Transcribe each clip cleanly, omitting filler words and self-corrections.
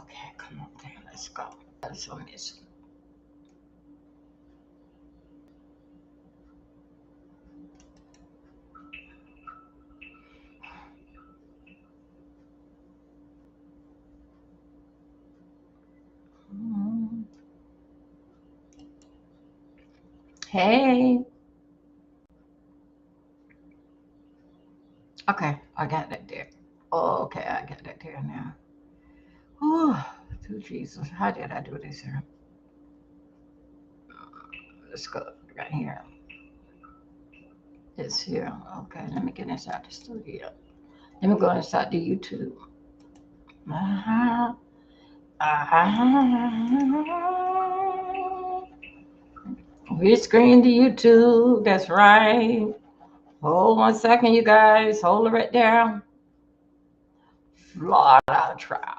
Okay, come on, then, let's go. That's on this. Hey. Okay, I got that there. Okay, I got that there now. Oh, Jesus. How did I do this here? Let's go right here. It's here. Okay, let me get inside the studio. Let me go inside the YouTube. We screen the YouTube. That's right. Hold 1 second, you guys. Hold it right there. Florida trial.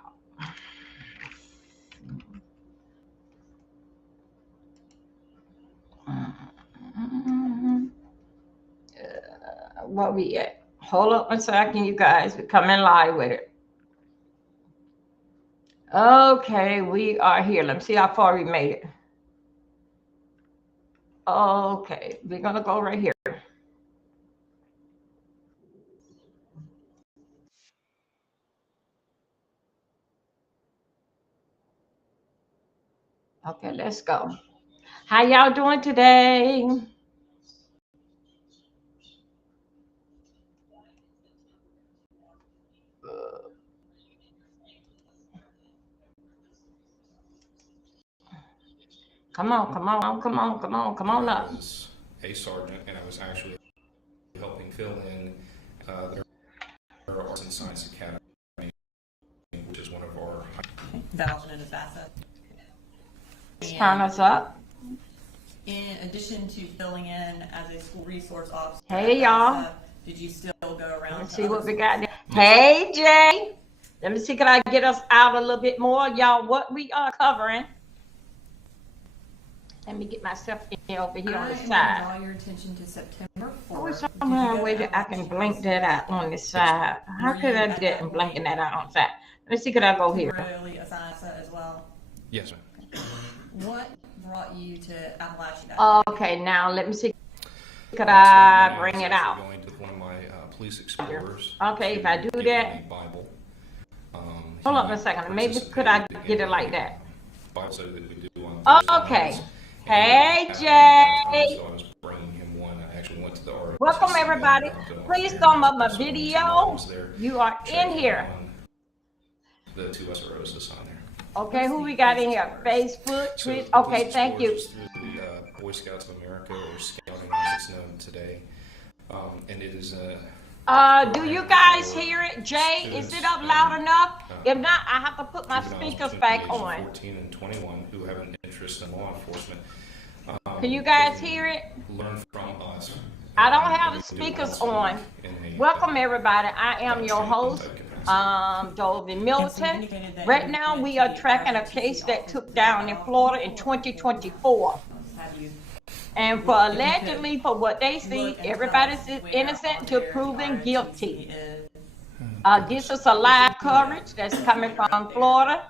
What we at? Hold up 1 second, you guys. We're coming live with it. Okay, we are here. Let me see how far we made it. Okay, we're gonna go right here. Okay, let's go. How y'all doing today? Come on, come on, come on, come on, come on up. I was a sergeant, and I was actually helping fill in the Arts and Science Academy, which is one of our development of assets. Turn us up. In addition to filling in as a school resource officer, hey y'all, did you still go around? Let's see what we got there. Hey Jay, let me see. Can I get us out a little bit more, y'all? What we are covering? Let me get myself in over here on the side. Draw your attention to September 4th. Oh, somewhere where I can blink that out on the side. How could I do that and blinking that out on the side? Let me see. Could I go here? As well. Yes, ma'am. What brought you to Appalachia? Okay, now let me see. Could I bring it out? Going to one of my police explorers. Okay, if I do that. Bible. Hold up a second. Maybe could I get it like that? Bible study that we do on okay. Hey Jay. So I was bringing him one. I actually went to the ROTC. Welcome everybody. Please thumb up my video. You are in here. The two SROs assigned there. Okay, who we got in here? Facebook, Twitch. Okay, thank you. The Boy Scouts of America, or Scouting as it's known today, and it is a. Do you guys hear it, Jay? Is it up loud enough? If not, I have to put my speakers back on. 14 and 21 who have an interest in law enforcement. Can you guys hear it? Learn from us. I don't have the speakers on. Welcome everybody. I am your host, Dolby Milton. Right now we are tracking a case that took down in Florida in 2024. And for allegedly, for what they see, everybody's innocent to proven guilty. This is a live coverage that's coming from Florida.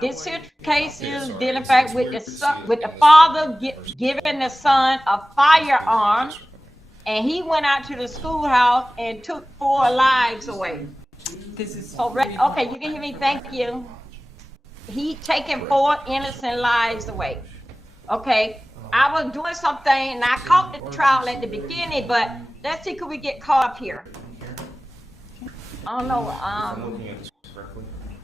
This case is dealing with the father giving the son a firearm, and he went out to the schoolhouse and took 4 lives away. Okay, you can hear me. Thank you. He taking 4 innocent lives away. Okay. I was doing something and I caught the trial at the beginning, but let's see, could we get caught up here? I don't know.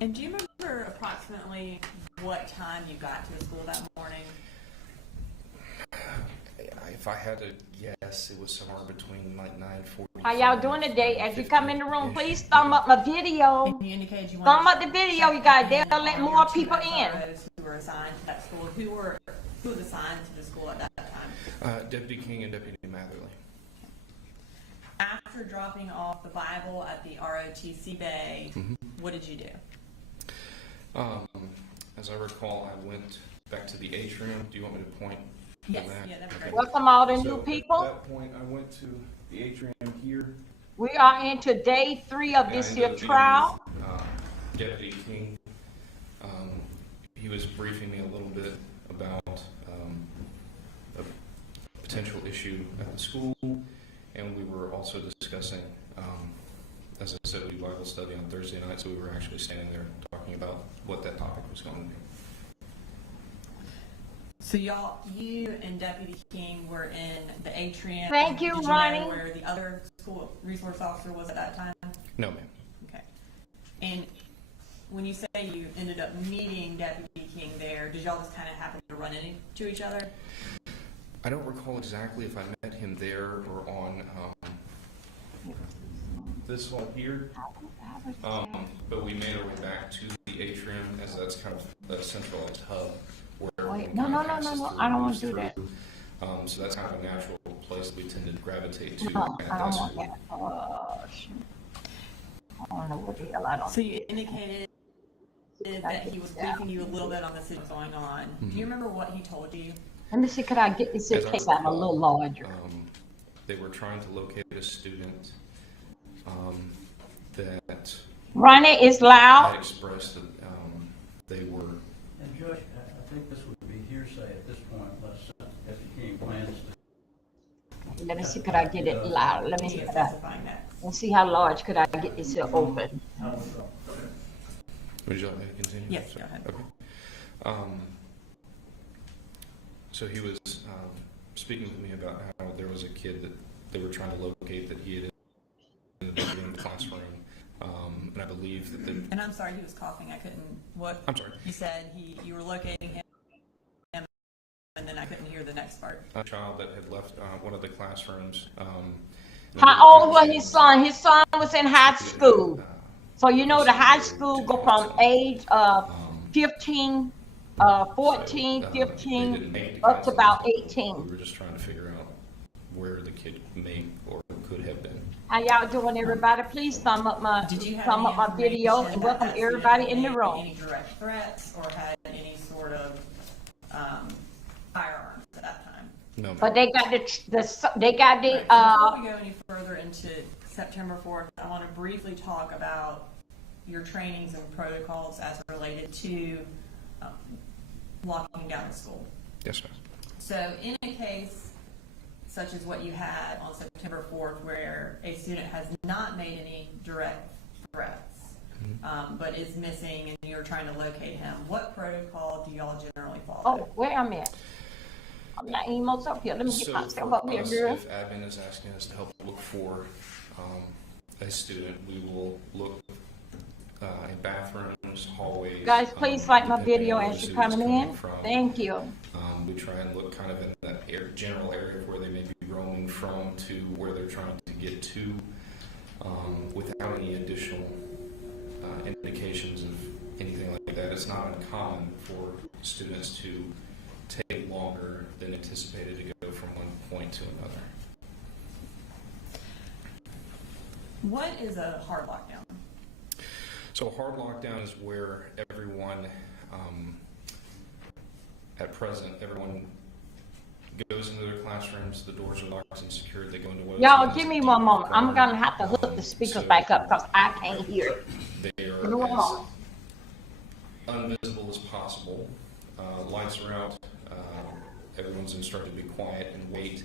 And do you remember approximately what time you got to the school that morning? If I had to guess, it was somewhere between like 9:40. How y'all doing today? As you come in the room, please thumb up my video. And you indicated you thumb up the video, you guys. They'll let more people in. Who were assigned to that school? Who was assigned to the school at that time? Deputy King and Deputy Matherly. After dropping off the Bible at the ROTC Bay, what did you do? As I recall, I went back to the atrium. Do you want me to point? Yes, yeah, that'd be great. Welcome all the new people. At that point, I went to the atrium here. We are into day 3 of this here trial. Deputy King briefing me a little bit about a potential issue at the school, and we were also discussing, as I said, we do Bible study on Thursday night, so we were actually standing there talking about what that topic was going to be. So you and Deputy King were in the atrium. Thank you, Did you Ronnie. know where the other school resource officer was at that time? No, ma'am. Okay. And when you say you ended up meeting Deputy King there, did y'all just kind of happen to run into each other? I don't recall exactly if I met him there or on this one here, but we made our way back to the atrium, as that's kind of a centralized hub where Wait, no, I don't want to do that. So that's kind of a natural place we tend to gravitate to. No, at I don't that want school. that. Shoot. I don't know what the hell I don't. So you indicated that he was briefing you a little bit on the situation going on. Do you remember what he told you? Let me see, could I get this in As I case I'm a recall, little larger? They were trying to locate a student that Ronnie is had loud. expressed that they were. And Judge, I think this would be hearsay at this point, unless Deputy King plans to. Let me see, could I get it loud? Let me see, He is could I, testifying next. let's see how large could I get this here open? Would you like me to continue? Yes, Sorry. go ahead. Okay. So he was speaking with me about how there was a kid that they were trying to locate that he had ended up in the classroom, and I believe that the. And I'm sorry, he was coughing. I couldn't. What? I'm sorry. You said you were locating him, and then I couldn't hear the next part. A child that had left one of the classrooms. How old was his son? His son was in high school. So you know the high school go from age 15, 14, 15, up to about 18. We were just trying to figure out where the kid may or could have been. How y'all doing, everybody? Please thumb up my Did you have thumb any up my video information and that welcome that student everybody had in the made room. Any direct threats or had any sort of firearms at that time? No, ma'am. But they got they got the Right, so before we go any further into September 4th, I want to briefly talk about your trainings and protocols as related to locking down the school. Yes, ma'am. So in a case such as what you had on September 4th, where a student has not made any direct threats, but is missing and you're trying to locate him, what protocol do y'all generally follow? Oh, where I'm at? I'm not even most up here. Let me get So myself for up here, us, girl. if admin is asking us to help look for a student, we will look in bathrooms, hallways. Guys, please like my depending video on where as the you're student's coming in. from. Thank you. We try and look kind of in that general area of where they may be roaming from to where they're trying to get to, without any additional indications of anything like that. It's not uncommon for students to take longer than anticipated to go from one point to another. What is a hard lockdown? So a hard lockdown is where everyone, at present, everyone goes into their classrooms, the doors are locked and secured, they go into what is Y'all, known give as me deep one moment. I'm guard. gonna have to hook the speakers So back up because I can't hear it. They are Give me one as moment. unvisible as possible. Lights are out. Everyone's instructed to be quiet and wait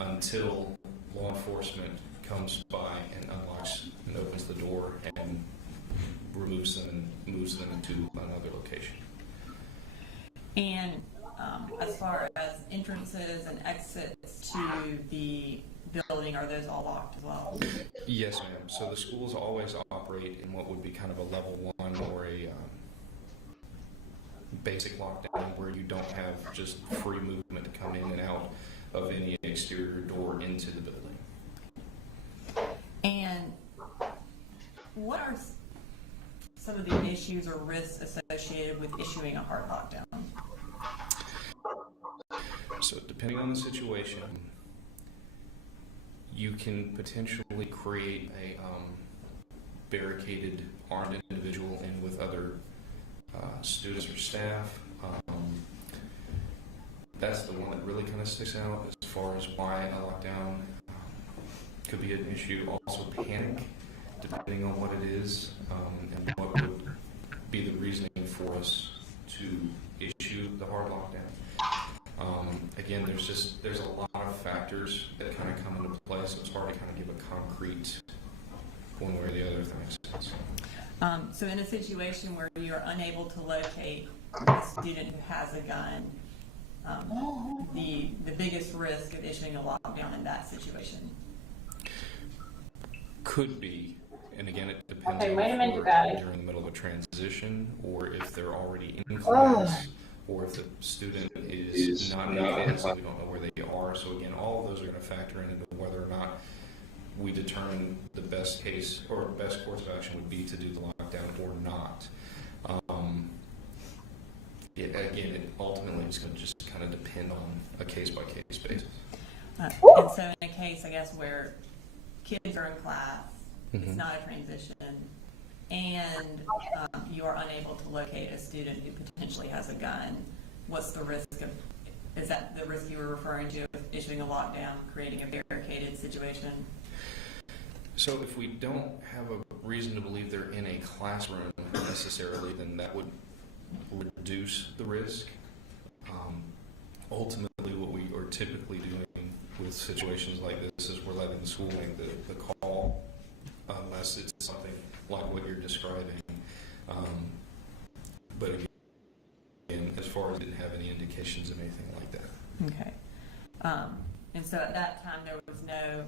until law enforcement comes by and unlocks and opens the door and removes them and moves them into another location. And as far as entrances and exits to the building, are those all locked as well? Yes, ma'am. So the schools always operate in what would be kind of a level 1 or a basic lockdown where you don't have just free movement to come in and out of any exterior door into the building. And what are some of the issues or risks associated with issuing a hard lockdown? So depending on the situation, you can potentially create a barricaded armed individual in with other students or staff. That's the one that really kind of sticks out as far as why a lockdown could be an issue. Also panic, depending on what it is, and what would be the reasoning for us to issue the hard lockdown. Again, there's a lot of factors that kind of come into play, so it's hard to kind of give a concrete one way or the other, if that makes sense. So in a situation where you're unable to locate a student who has a gun, the biggest risk of issuing a lockdown in that situation? Could be, and again, it depends Okay, on wait a if minute, you we're guys. during the middle of a transition, or if they're already in class, or if the student is not in class, so we don't know where they are. So again, all of those are going to factor into whether or not we determine the best case or best course of action would be to do the lockdown or not. It ultimately is going to just kind of depend on a case-by-case basis. And so in a case, I guess, where kids are in class, it's not a transition, and you are unable to locate a student who potentially has a gun, what's the risk of, is that the risk you were referring to of issuing a lockdown, creating a barricaded situation? So if we don't have a reason to believe they're in a classroom necessarily, then that would reduce the risk. Ultimately, what we are typically doing with situations like this is we're letting the school make the call, unless it's something like what you're describing. But again, as far as didn't have any indications of anything like that. Okay. And so at that time, there was no,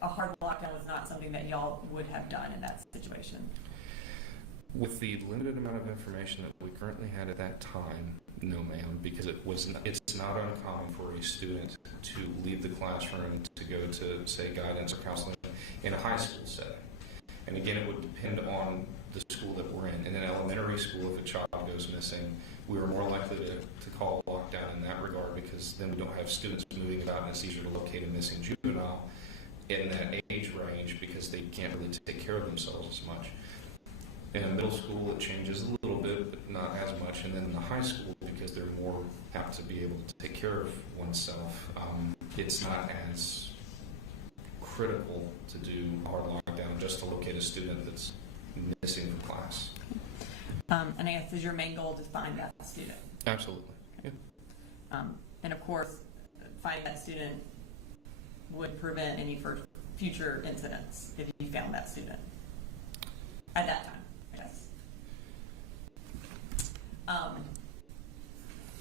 a hard lockdown was not something that y'all would have done in that situation? With the limited amount of information that we currently had at that time, no ma'am, because it's not uncommon for a student to leave the classroom to go to, say, guidance or counseling in a high school setting. And again, it would depend on the school that we're in. In an elementary school, if a child goes missing, we are more likely to call a lockdown in that regard, because then we don't have students moving about and it's easier to locate a missing juvenile in that age range because they can't really take care of themselves as much. In middle school, it changes a little bit, but not as much. And then in the high school, because they're more apt to be able to take care of oneself, it's not as critical to do a hard lockdown just to locate a student that's missing from class. And I guess is your main goal to find that student? Absolutely. Yeah. And of course, finding that student would prevent any future incidents if you found that student at that time.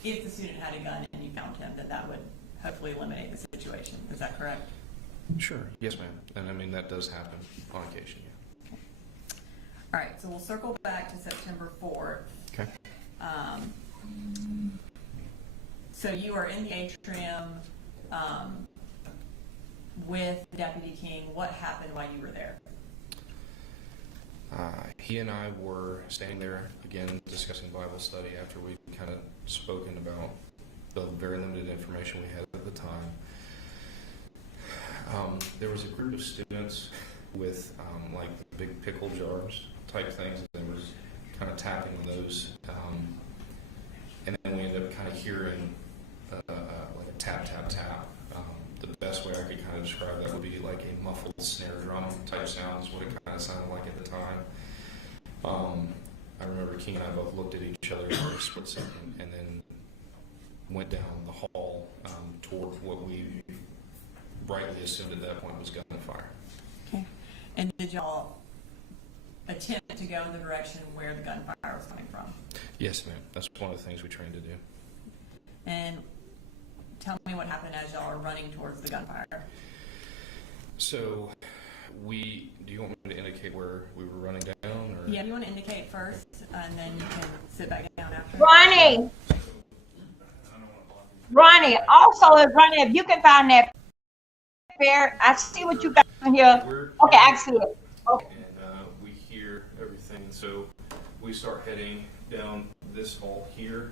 If the student had a gun and you found him, then that would hopefully eliminate the situation. Is that correct? Sure. Yes, ma'am. And I mean, that does happen on occasion, yeah. Okay. All right, so we'll circle back to September 4th. Okay. So you are in the atrium with Deputy King. What happened while you were there? He and I were standing there, again, discussing Bible study after we'd kind of spoken about the very limited information we had at the time. There was a group of students with like big pickle jars type things, and they was kind of tapping on those. And then we ended up kind of hearing like a tap, tap, tap. The best way I could kind of describe that would be like a muffled snare drum type sound is what it kind of sounded like at the time. I remember King and I both looked at each other for a split second and then went down the hall toward what we rightly assumed at that point was gunfire. Okay. And did y'all attempt to go in the direction where the gunfire was coming from? Yes, ma'am. That's one of the things we trained to do. And tell me what happened as y'all are running towards the gunfire. So, do you want me to indicate where we were running down? Or? Yeah, you want to indicate first, and then you can sit back down after. Also, if you can find that fair, I see what you got here. Okay, I see it. Okay. And we hear everything. So we start heading down this hall here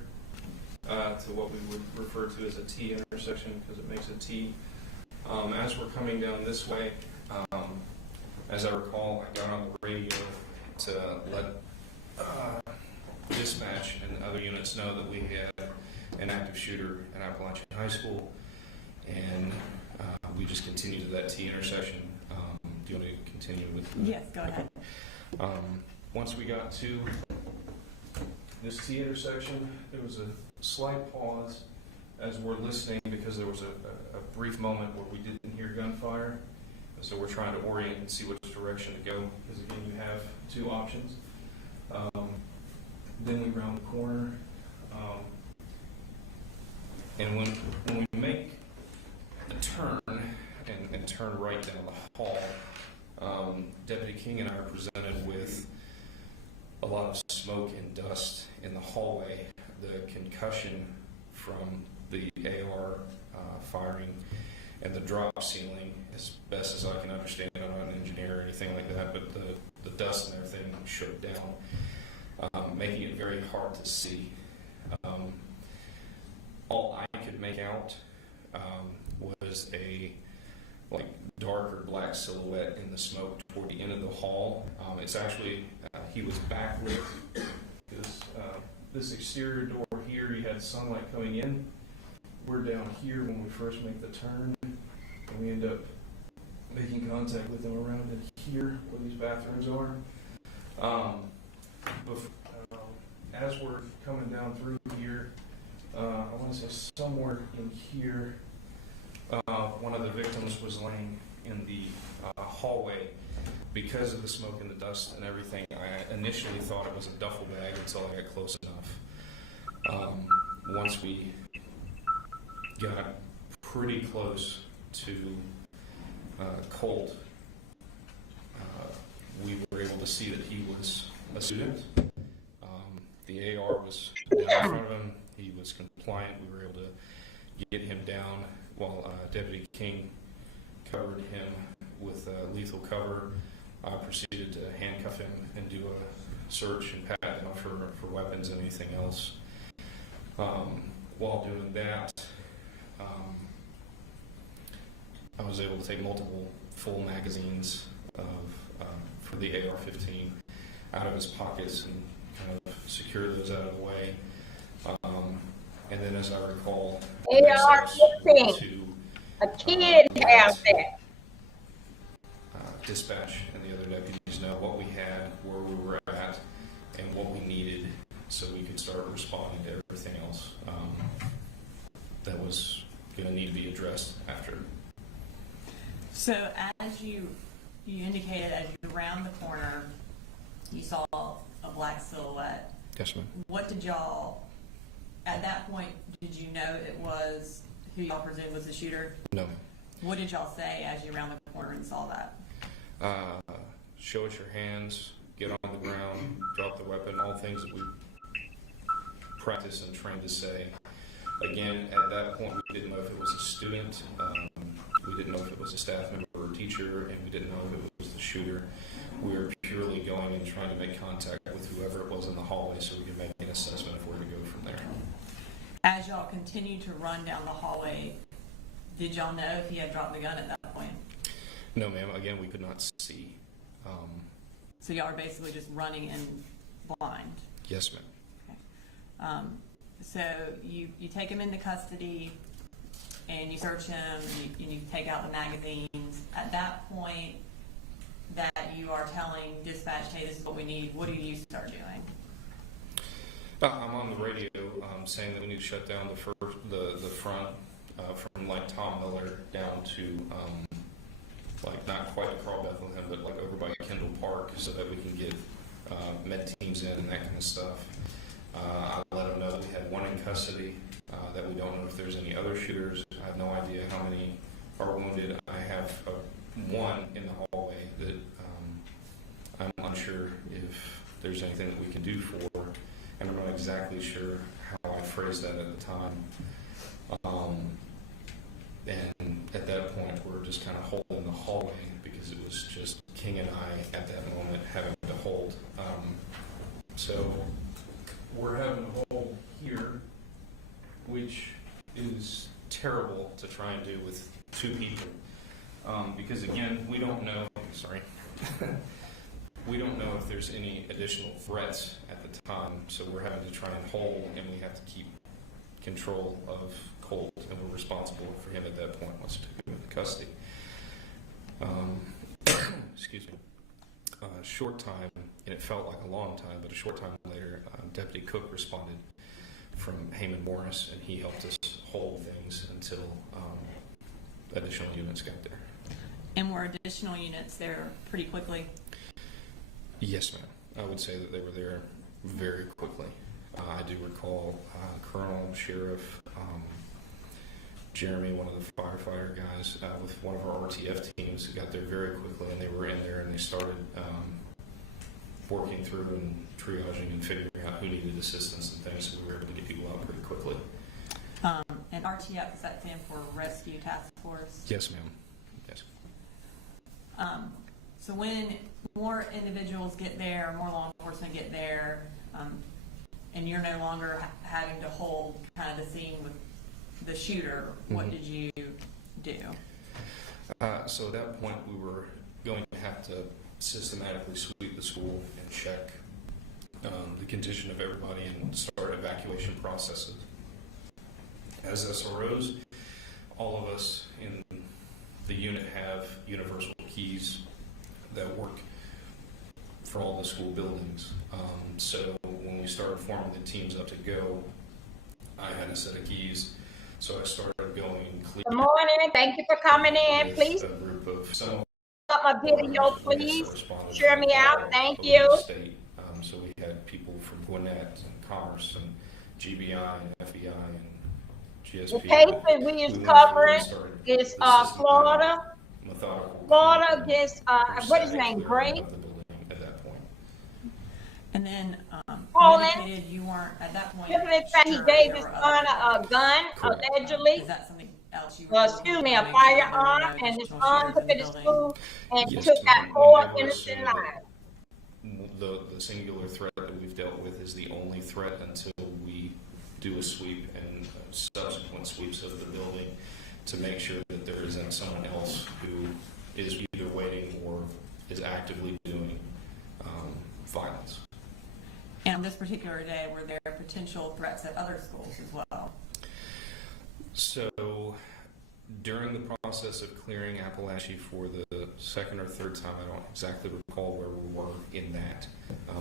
to what we would refer to as a T intersection because it makes a T. As we're coming down this way, as I recall, I got on the radio to let dispatch and other units know that we had an active shooter at Appalachian High School, and we just continued to that T intersection. Do you want to continue with? Yes, go ahead. once we got to this T intersection, there was a slight pause as we're listening because there was a brief moment where we didn't hear gunfire. So we're trying to orient and see which direction to go, because again, you have two options. Then we round the corner, and when we make a turn and turn right down the hall, Deputy King and I are presented with a lot of smoke and dust in the hallway. The concussion from the AR firing and the drop ceiling, as best as I can understand, I'm not an engineer or anything like that, but the dust and everything shook down, making it very hard to see. All I could make out was a darker black silhouette in the smoke toward the end of the hall. It's actually, he was backlit, because this exterior door here, you had sunlight coming in. We're down here when we first make the turn, and we end up making contact with them around in here where these bathrooms are. As we're coming down through here, I want to say somewhere in here, one of the victims was laying in the hallway. Because of the smoke and the dust and everything, I initially thought it was a duffel bag until I got close enough. Once we got pretty close to Colt, we were able to see that he was a student. The AR was down in front of him. He was compliant. We were able to get him down while Deputy King covered him with lethal cover. I proceeded to handcuff him and do a search and pat down for weapons and anything else. While doing that, I was able to take multiple full magazines for the AR-15 out of his pockets and kind of secure those out of the way. And then, as I recall, AR-15. A kid has that. Dispatch and the other deputies know what we had, where we were at, and what we needed, so we could start responding to everything else that was going to need to be addressed after. So as you indicated, as you round the corner, you saw a black silhouette. Yes, ma'am. What did y'all, at that point, did you know it was who y'all presumed was the shooter? No. What did y'all say as you round the corner and saw that? Show us your hands, get on the ground, drop the weapon, all things that we practice and train to say. Again, at that point, we didn't know if it was a student, we didn't know if it was a staff member or a teacher, and we didn't know if it was the shooter. We were purely going and trying to make contact with whoever it was in the hallway so we could make an assessment of where to go from there. As y'all continued to run down the hallway, did y'all know if he had dropped the gun at that point? No, ma'am. Again, we could not see. So y'all are basically just running in blind? Yes, ma'am. Okay. So you take him into custody and you search him and you take out the magazines. At that point that you are telling dispatch, hey, this is what we need, what do you start doing? I'm on the radio saying that we need to shut down the front from like Tom Miller down to like not quite Carl Bethlehem, but like over by Kendall Park, so that we can get med teams in and that kind of stuff. I let them know that we had one in custody, that we don't know if there's any other shooters. I have no idea how many are wounded. I have one in the hallway that I'm unsure if there's anything that we can do for, and I'm not exactly sure how I phrased that at the time. And at that point, we're just kind of holding the hallway because it was just King and I at that moment having to hold. So we're having to hold here, which is terrible to try and do with two people. Because again, we don't know, sorry, we don't know if there's any additional threats at the time. So we're having to try and hold, and we have to keep control of Colt, and we're responsible for him at that point once we took him into custody. Excuse me. Short time and it felt like a long time, but a short time later, Deputy Cook responded from Heyman Morris, and he helped us hold things until additional units got there. And were additional units there pretty quickly? Yes, ma'am. I would say that they were there very quickly. I do recall Colonel, Sheriff, Jeremy, one of the firefighter guys, with one of our RTF teams, got there very quickly, and they were in there and they started working through and triaging and figuring out who needed assistance and things, so we were able to get people out pretty quickly. And RTF, does that stand for Rescue Task Force? Yes, ma'am. Yes. So when more individuals get there, more law enforcement get there, and you're no longer having to hold kind of the scene with the shooter, what did you do? So at that point, we were going to have to systematically sweep the school and check the condition of everybody and start evacuation processes. As SROs, all of us in the unit have universal keys that work for all the school buildings. So when we started forming the teams up to go, I had a set of keys. So I started going clear. Good morning. Thank you for coming in. Please a group of some stop my video, please. Share me out. Thank you. State. So we had people from Gwinnett and Commerce and GBI and FBI and GSP. The case that we is covering is Florida. Florida against what is his name? Gray. At that point. And then Colin. you indicated you weren't at that point. Given the fact he sure gave there his were son other a gun, Correct. allegedly. Is that something else you were Excuse me, a doing? firearm, There were no and his additional son shooters took in it the to building? school and Yes, took out ma'am. four Whenever innocent assumed lives. The singular threat that we've dealt with is the only threat until we do a sweep and subsequent sweeps of the building to make sure that there isn't someone else who is either waiting or is actively doing violence. And on this particular day, were there potential threats at other schools as well? So during the process of clearing Appalachia for the second or third time, I don't exactly recall where we were in that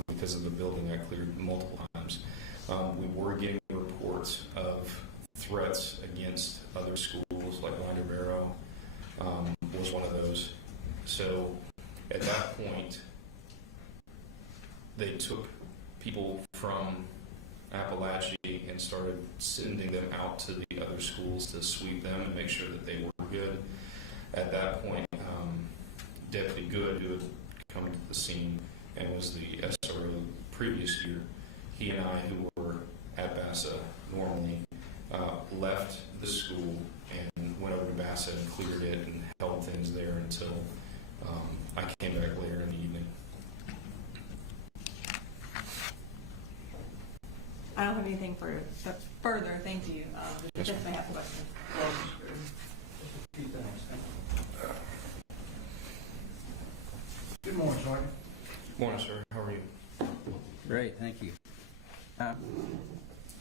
because of the building I cleared multiple times. We were getting reports of threats against other schools, like Winder Barrow was one of those. So at that point, they took people from Appalachia and started sending them out to the other schools to sweep them and make sure that they were good. At that point, Deputy Good, who had come to the scene and was the SRO previous year, he and I, who were at BASA normally, left the school and went over to BASA and cleared it and held things there until I came back later in the evening. I don't have anything further. Thank you. The defense may have questions. A few things. Good morning, Sergeant. Good morning, sir. How are you? Great, thank you.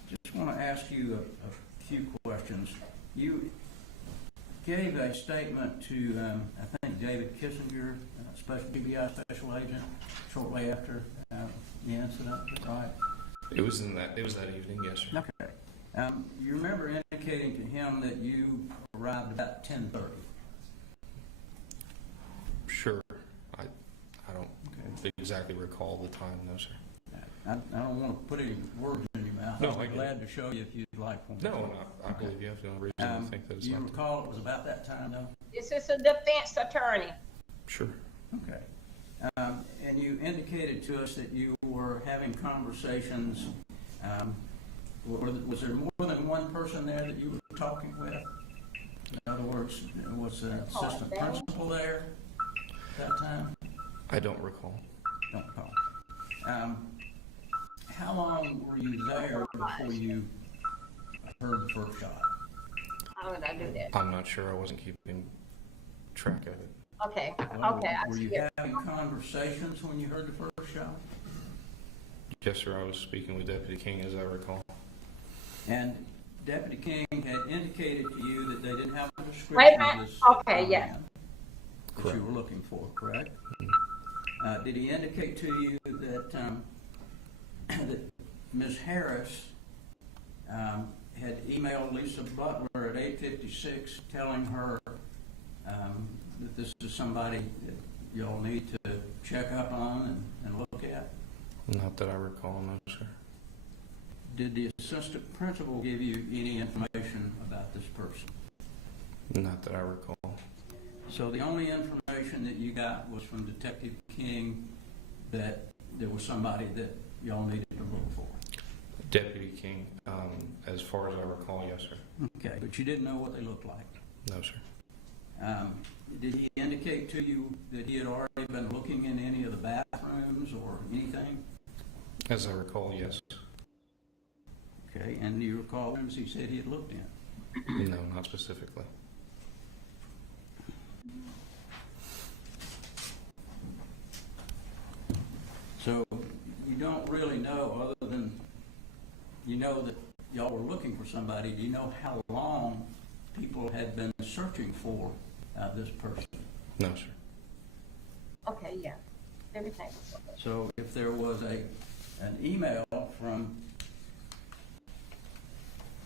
Just want to ask you a few questions. You gave a statement to, I think, David Kissinger, special GBI special agent, shortly after the incident, right? It was that evening, yes, sir. Okay. You remember indicating to him that you arrived about 10:30? Sure. I don't exactly recall the time, no, sir. I don't want to put any words in your mouth. No, I'd be glad to show you if you'd like one. No, I believe you have no reason to think that it's Do you not. recall it was about that time, though? This is a defense attorney. Sure. Okay. And you indicated to us that you were having conversations. Was there more than one person there that you were talking with? In other words, was an assistant principal there at that time? I don't recall. Don't recall. How long were you there before you heard the first shot? How would I do that? I'm not sure. I wasn't keeping track of it. Okay, Well, okay, I Were see you it. having conversations when you heard the first shot? Yes, sir. I was speaking with Deputy King, as I recall. And Deputy King had indicated to you that they didn't have a Wait a description of minute. this Okay, young yeah. man that you were looking for, correct? Did he indicate to you that that Ms. Harris had emailed Lisa Butler at 8:56 telling her that this is somebody that y'all need to check up on and look at? Not that I recall, no, sir. Did the assistant principal give you any information about this person? Not that I recall. So the only information that you got was from Detective King that there was somebody that y'all needed to look for? Deputy King, as far as I recall, yes, sir. Okay, but you didn't know what they looked like? No, sir. Did he indicate to you that he had already been looking in any of the bathrooms or anything? As I recall, yes. Okay, and do you recall rooms he said he had looked in? No, not specifically. So you don't really know, other than you know that y'all were looking for somebody. Do you know how long people had been searching for this person? No, sir. Okay, yeah. Everything was okay. So if there was an email from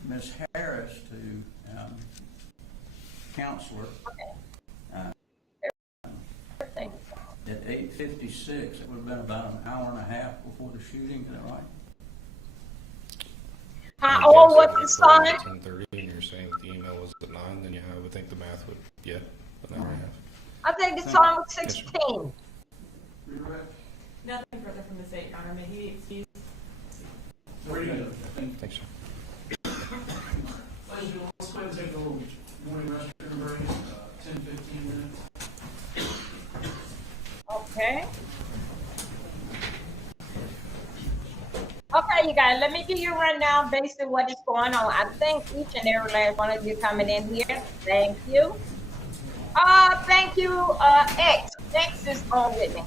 Ms. Harris to counselor Everything was okay. at 8:56, it would have been about an hour and a half before the shooting. Is that right? How old was the son? 10:30, and you're saying that the email was at 9, then I would think the math would, yeah, an hour and a half. I think the son was 16. Nothing further from the state, Your Honor. May he excuse? Thanks, sir. Ladies and gentlemen, let's go ahead and take a little morning restroom break, 10-15 minutes. Okay. Okay, you guys, let me give you a rundown basically what is going on. I thank each and every last one of you coming in here. Thank you. Thank you, X. X is on with me.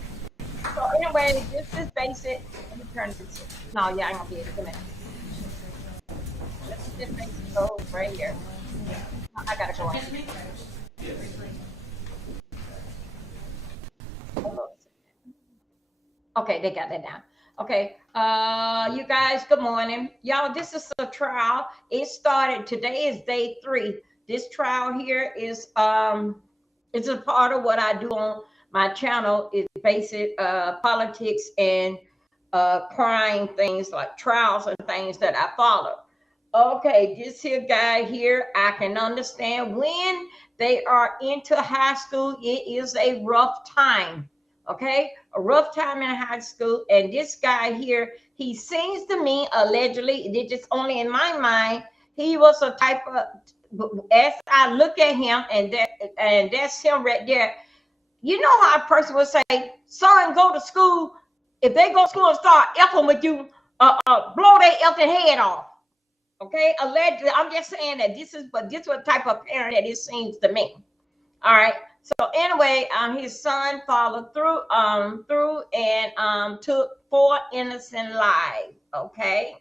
So anyway, this is basic. Let me turn this. No, yeah, I'm gonna be able to minute. Let's just basic go right here. I gotta go on. Okay, they got that down. Okay, you guys, good morning. Y'all, this is a trial. It started, today is day 3. This trial here is it's a part of what I do on my channel. Is basic politics and crime things like trials and things that I follow. Okay, this here guy here, I can understand when they are into high school, it is a rough time. Okay, a rough time in high school. And this guy here, he seems to me, allegedly, it's just only in my mind, he was a type of, as I look at him, and that's him right there. You know how a person would say, son, go to school. If they go to school and start effing with you, blow their effing head off. Okay, allegedly, I'm just saying that this is what type of parent that it seems to me. All right. So anyway, his son followed through and took 4 innocent lives. Okay,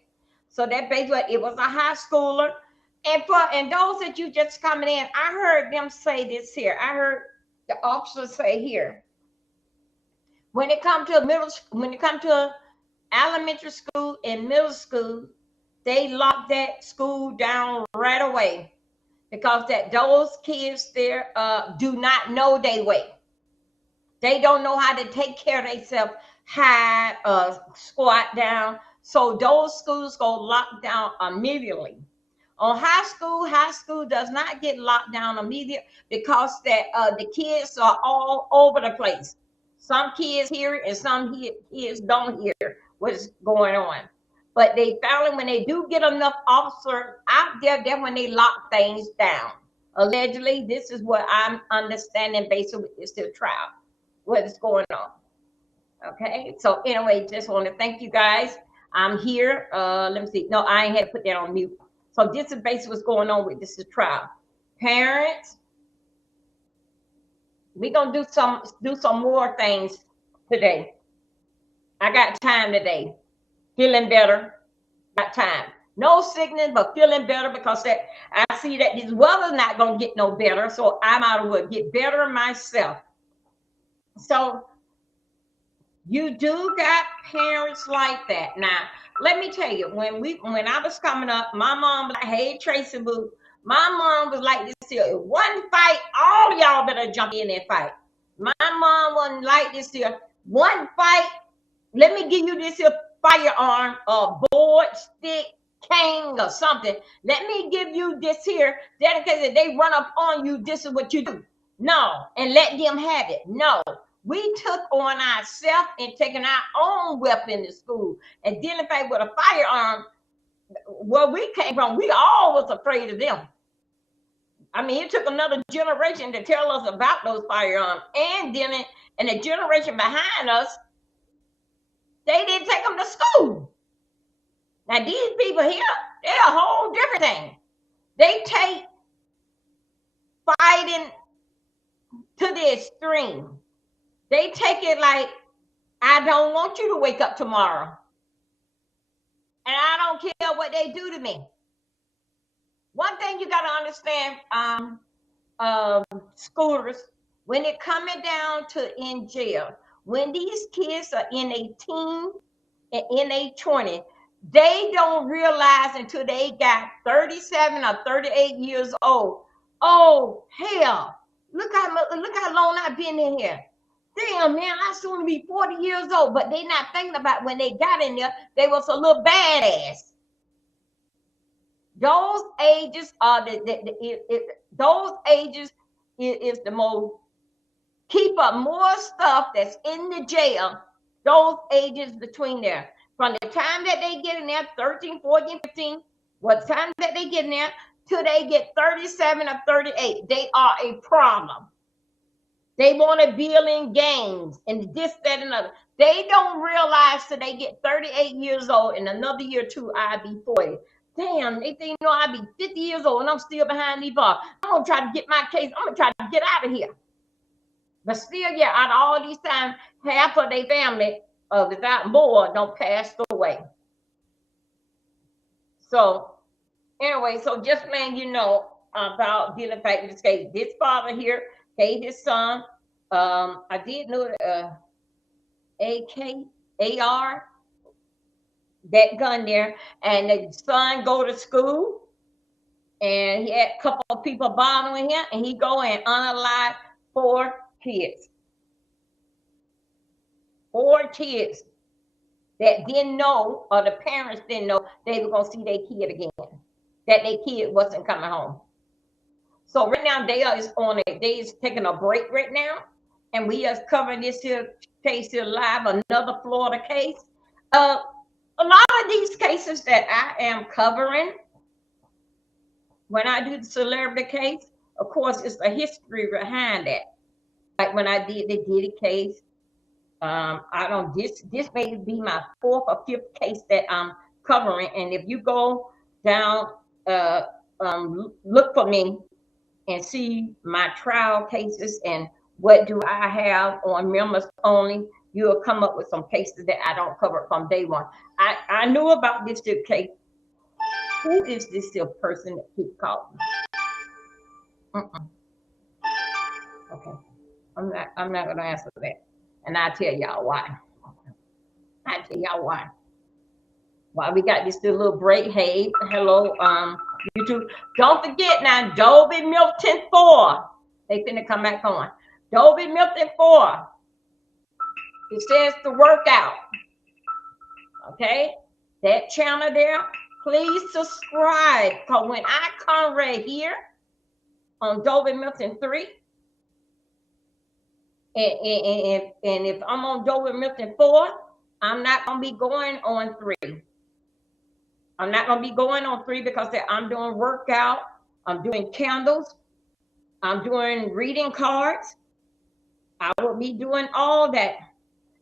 so that basically it was a high schooler. And those that you just coming in, I heard them say this here. I heard the officer say here, when it comes to elementary school and middle school, they lock that school down right away. Because those kids there do not know their way. They don't know how to take care of themselves, hide, squat down. So those schools go locked down immediately. On high school does not get locked down immediately because the kids are all over the place. Some kids hear it and some kids don't hear what's going on. But they found when they do get enough officers out there, then when they lock things down. Allegedly, this is what I'm understanding based on this trial, what is going on. Okay, so anyway, just want to thank you guys. I'm here. Let me see. No, I ain't had to put that on mute. So this is basically what's going on with this trial. Parents, we're gonna do some more things today. I got time today. Feeling better, got time. No sickness, but feeling better because I see that this weather's not gonna get no better, so I might as well get better myself. So You do got parents like that. Now, let me tell you, when I was coming up, my mom was like, hey, Tracy Boo. My mom was like this here. One fight, all y'all better jump in and fight. My mom wasn't like this here. One fight, let me give you this here firearm, a board, stick, cane, or something. Let me give you this here. Dedicated, they run up on you. This is what you do. No, and let them have it. No, we took on ourselves and taking our own weapon to school and dealing with a firearm. Where we came from, we all was afraid of them. I mean, it took another generation to tell us about those firearms, and then and the generation behind us, they didn't take them to school. Now these people here, they're a whole different thing. They take fighting to the extreme. They take it like, I don't want you to wake up tomorrow. And I don't care what they do to me. One thing you got to understand, schoolers, when it coming down to in jail, when these kids are in a teen and in a 20, they don't realize until they got 37 or 38 years old. Oh, hell, look how long I've been in here. Damn, man, I soon be 40 years old. But they not thinking about when they got in there, they was a little badass. Those ages are those ages is the most, keep up more stuff that's in the jail. Those ages between there, from the time that they get in there, 13, 14, 15, what time that they get in there till they get 37 or 38, they are a problem. They want to build in games and this, that, and other. They don't realize till they get 38 years old. In another year or two, I'll be 40. Damn, they think, I'll be 50 years old and I'm still behind these bars. I'm going to try to get my case. I'm going to try to get out of here. But still, yeah, out of all these times, half of their family, without more, don't pass away. So, anyway, so just letting you know about dealing with this case. This father here paid his son. I did know AR, that gun there, and the son go to school, and he had a couple of people bothering him, and he go and unalive 4 kids. 4 kids that didn't know, or the parents didn't know they were gonna see their kid again, that their kid wasn't coming home. So right now they is taking a break right now, and we are covering this here case here live, another Florida case. A lot of these cases that I am covering, when I do the celebrity case, of course, it's a history behind that. Like when I did the Diddy case, this may be my 4th or 5th case that I'm covering. And if you go down, look for me and see my trial cases and what do I have on members only, you'll come up with some cases that I don't cover from day one. I knew about this case. Who is this still person that keeps calling? Okay, I'm not gonna answer that, and I'll tell y'all why. Why we got this little break. Hey, hello, YouTube. Don't forget now, Dolby Milton 4. They finna come back on. Dolby Milton 4. It says the workout. Okay, that channel there. Please subscribe, because when I come right here on Dolby Milton 3, and if I'm on Dolby Milton 4, I'm not gonna be going on 3. I'm not gonna be going on 3 because I'm doing workout, I'm doing candles, I'm doing reading cards. I will be doing all that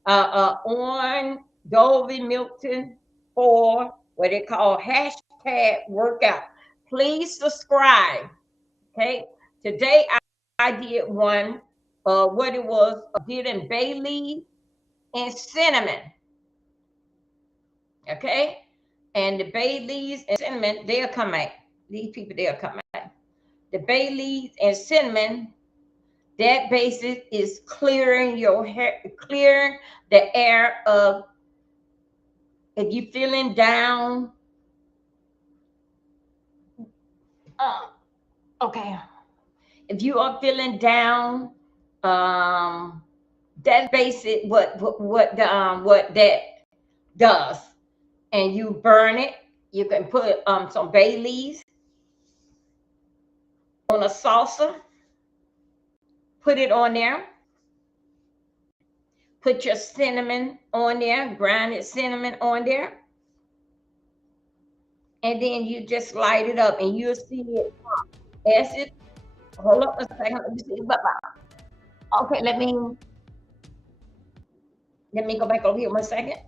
on Dolby Milton 4, what they call #workout. Please subscribe. Okay, today I did one, what it was, did in bay leaf and cinnamon. Okay, and the bay leaves and cinnamon, they'll come out. These people, they'll come out. The bay leaves and cinnamon, That basis is clearing your hair, clearing the air of, if you're feeling down. Okay. If you are feeling down, that basic what that does, and you burn it. You can put some bay leaves on a salsa. Put it on there. Put your cinnamon on there, grounded cinnamon on there, and then you just light it up, and you'll see it as it. Hold up a second. Let me see. Okay, let me go back over here 1 second,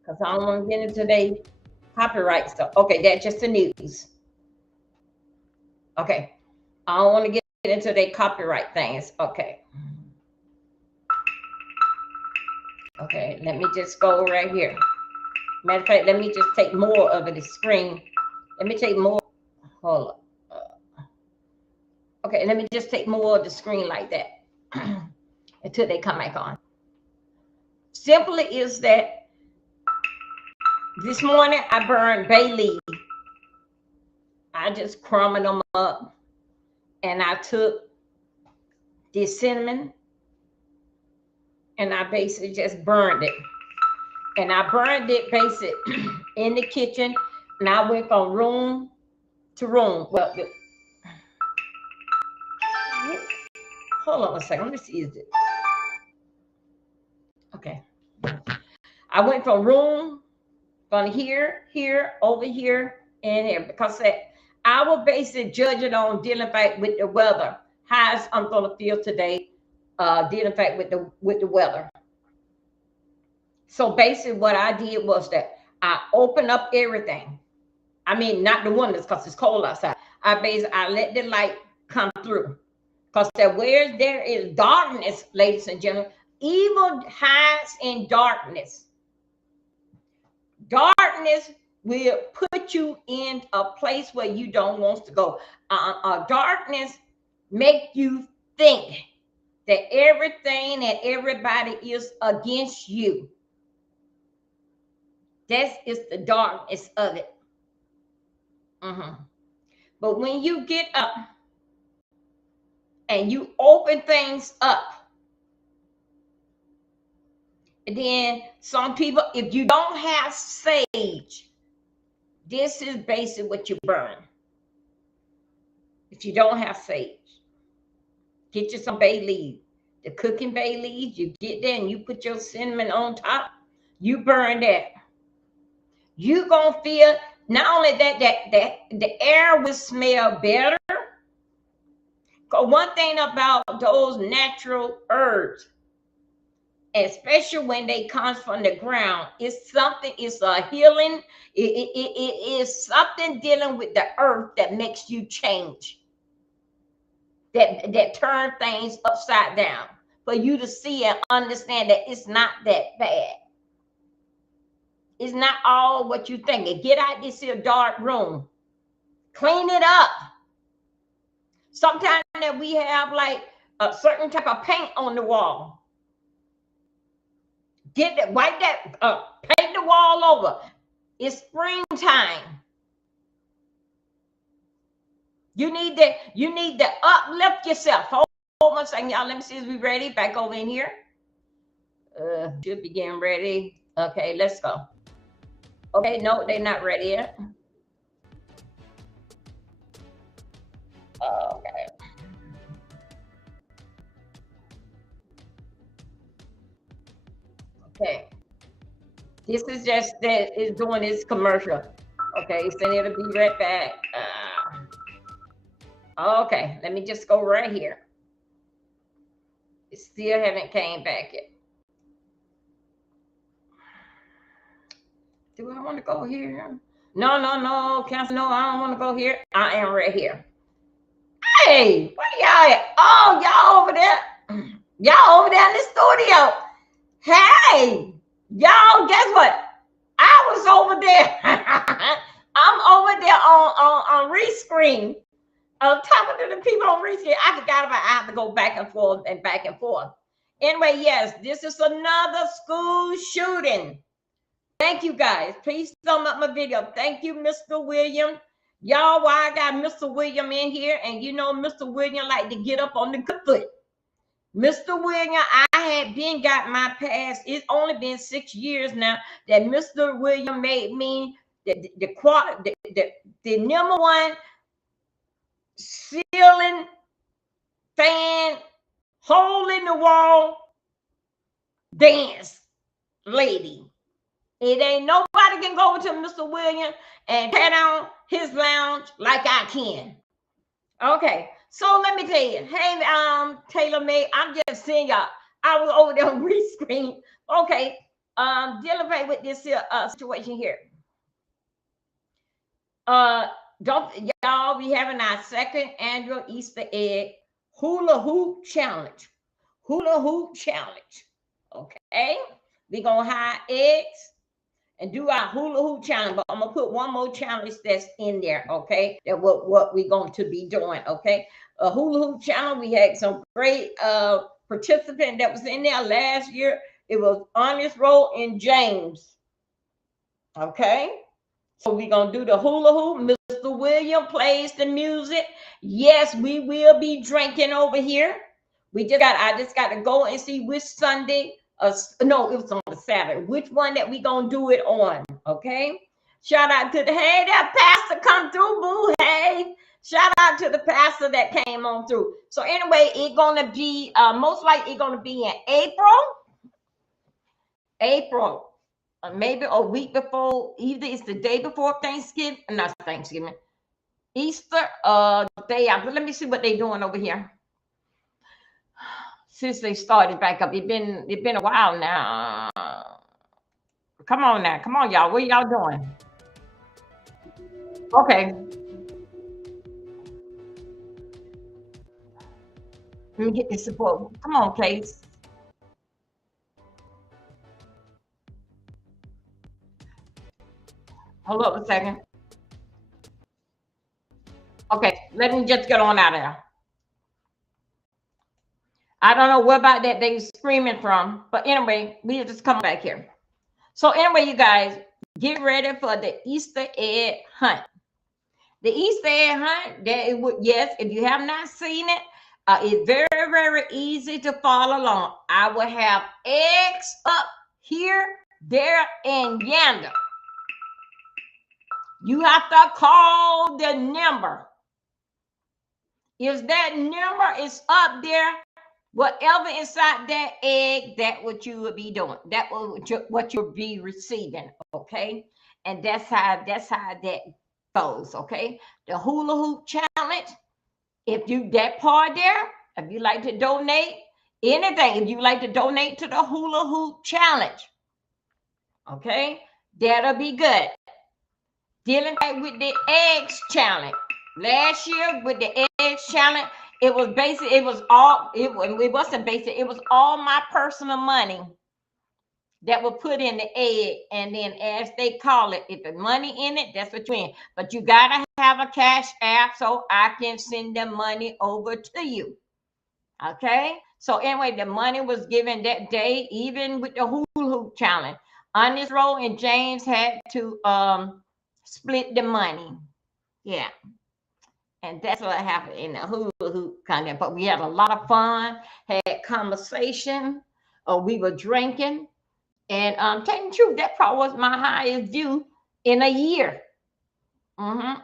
because I don't want to get into the copyright stuff. Okay, that's just the news. Okay, I don't want to get into the copyright things. Okay. Okay, let me just go right here. Matter of fact, let me just take more of the screen. Let me take more. Hold up. Okay, let me just take more of the screen like that until they come back on. Simply is that this morning I burned bay leaf. I just crumbled them up, and I took this cinnamon and I basically just burned it. And I burned it basically in the kitchen, and I went from room to room. Well, hold on a second. Let me see. Is it okay? I went from room, from here, over here, and here, because I will basically judge it on dealing back with the weather. How I'm gonna feel today, dealing back with the weather. So basically, what I did was that I opened up everything. I mean, not the windows because it's cold outside. I let the light come through, because where there is darkness, ladies and gentlemen, evil hides in darkness. Darkness will put you in a place where you don't want to go. Darkness make you think that everything and everybody is against you. That is the darkness of it. But when you get up and you open things up, and then some people, if you don't have sage, this is basically what you burn. If you don't have sage, get you some bay leaves, the cooking bay leaves. You get there and you put your cinnamon on top. You burn that. You gonna feel not only that the air will smell better. Because one thing about those natural herbs, especially when they come from the ground, it's something. It's a healing. It is something dealing with the earth that makes you change. That turn things upside down for you to see and understand that it's not that bad. It's not all what you think. Get out this here dark room, clean it up. Sometimes that we have like a certain type of paint on the wall. Get that, wipe that, paint the wall over. It's springtime. You need to uplift yourself. Hold on a second, y'all. Let me see if we ready. Back over in here. Should be getting ready. Okay, let's go. Okay, no, they're not ready yet. Okay. Okay. This is just that is doing this commercial. Okay, so it'll be right back. Okay, let me just go right here. It still haven't came back yet. Do I want to go here? No, cancel. No, I don't want to go here. I am right here. Hey, where y'all at? Oh, y'all over there. Y'all over there in the studio. Hey, y'all, guess what? I was over there. I'm over there on Restream. talking to the people on Restream. I forgot about I have to go back and forth and back and forth. Anyway, yes, this is another school shooting. Thank you guys. Please thumb up my video. Thank you, Mr. William. Y'all, why I got Mr. William in here, and you know Mr. William like to get up on the good foot. Mr. William, I had been got my pass. It's only been 6 years now that Mr. William made me the number one ceiling fan, hole in the wall dance lady. It ain't nobody can go over to Mr. William and pat on his lounge like I can. Okay, so let me tell you. Hey, Taylor May, I'm just seeing y'all. I was over there on Restream. Okay, dealing with this situation here. Don't y'all be having our second annual Easter egg hula hoop challenge. Hula hoop challenge. Okay, we gonna hide eggs and do our hula hoop challenge, but I'm gonna put one more challenge that's in there, okay? That what we're going to be doing, okay? A hula hoop challenge. We had some great participant that was in there last year. It was Honest Roll in James, okay? So we're gonna do the hula hoop. Mr. William plays the music. Yes, we will be drinking over here. I just got to go and see which Sunday. No, it was on the Saturday. Which one that we gonna do it on? Okay. Shout out to the that pastor come through, boo. Hey, shout out to the pastor that came on through. So anyway, it's gonna be most likely it's gonna be in April, maybe a week before. Either it's the day before Thanksgiving, not Thanksgiving, Easter. Day after. Let me see what they're doing over here. Since they started back up, it's been a while now. Come on now, come on, y'all. What y'all doing? Okay, let me get this support. Come on, Case. Hold up a second. Okay, let me just get on out of there. I don't know what about that they screaming from, but anyway, we just come back here. So anyway, you guys, get ready for the Easter egg hunt. The Easter egg hunt, yes, if you have not seen it, it's very, very easy to follow along. I will have eggs up here, there, and yonder. You have to call the number. If that number is up there, whatever inside that egg, that what you will be doing. That what you'll be receiving, okay? And that's how that goes, okay? The hula hoop challenge. If you that part there, if you like to donate anything, if you like to donate to the hula hoop challenge, okay, that'll be good. Dealing with the eggs challenge. Last year with the eggs challenge, it was basically, it was all my personal money that was put in the egg, and then as they call it, if the money in it, that's what you win. But you gotta have a cash app so I can send the money over to you. Okay. So anyway, the money was given that day, even with the hula hoop challenge. Honest Roll and James had to split the money. Yeah. And that's what happened in the hula hoop kind of. But we had a lot of fun, had conversation, we were drinking. And telling the truth, that probably was my highest view in a year.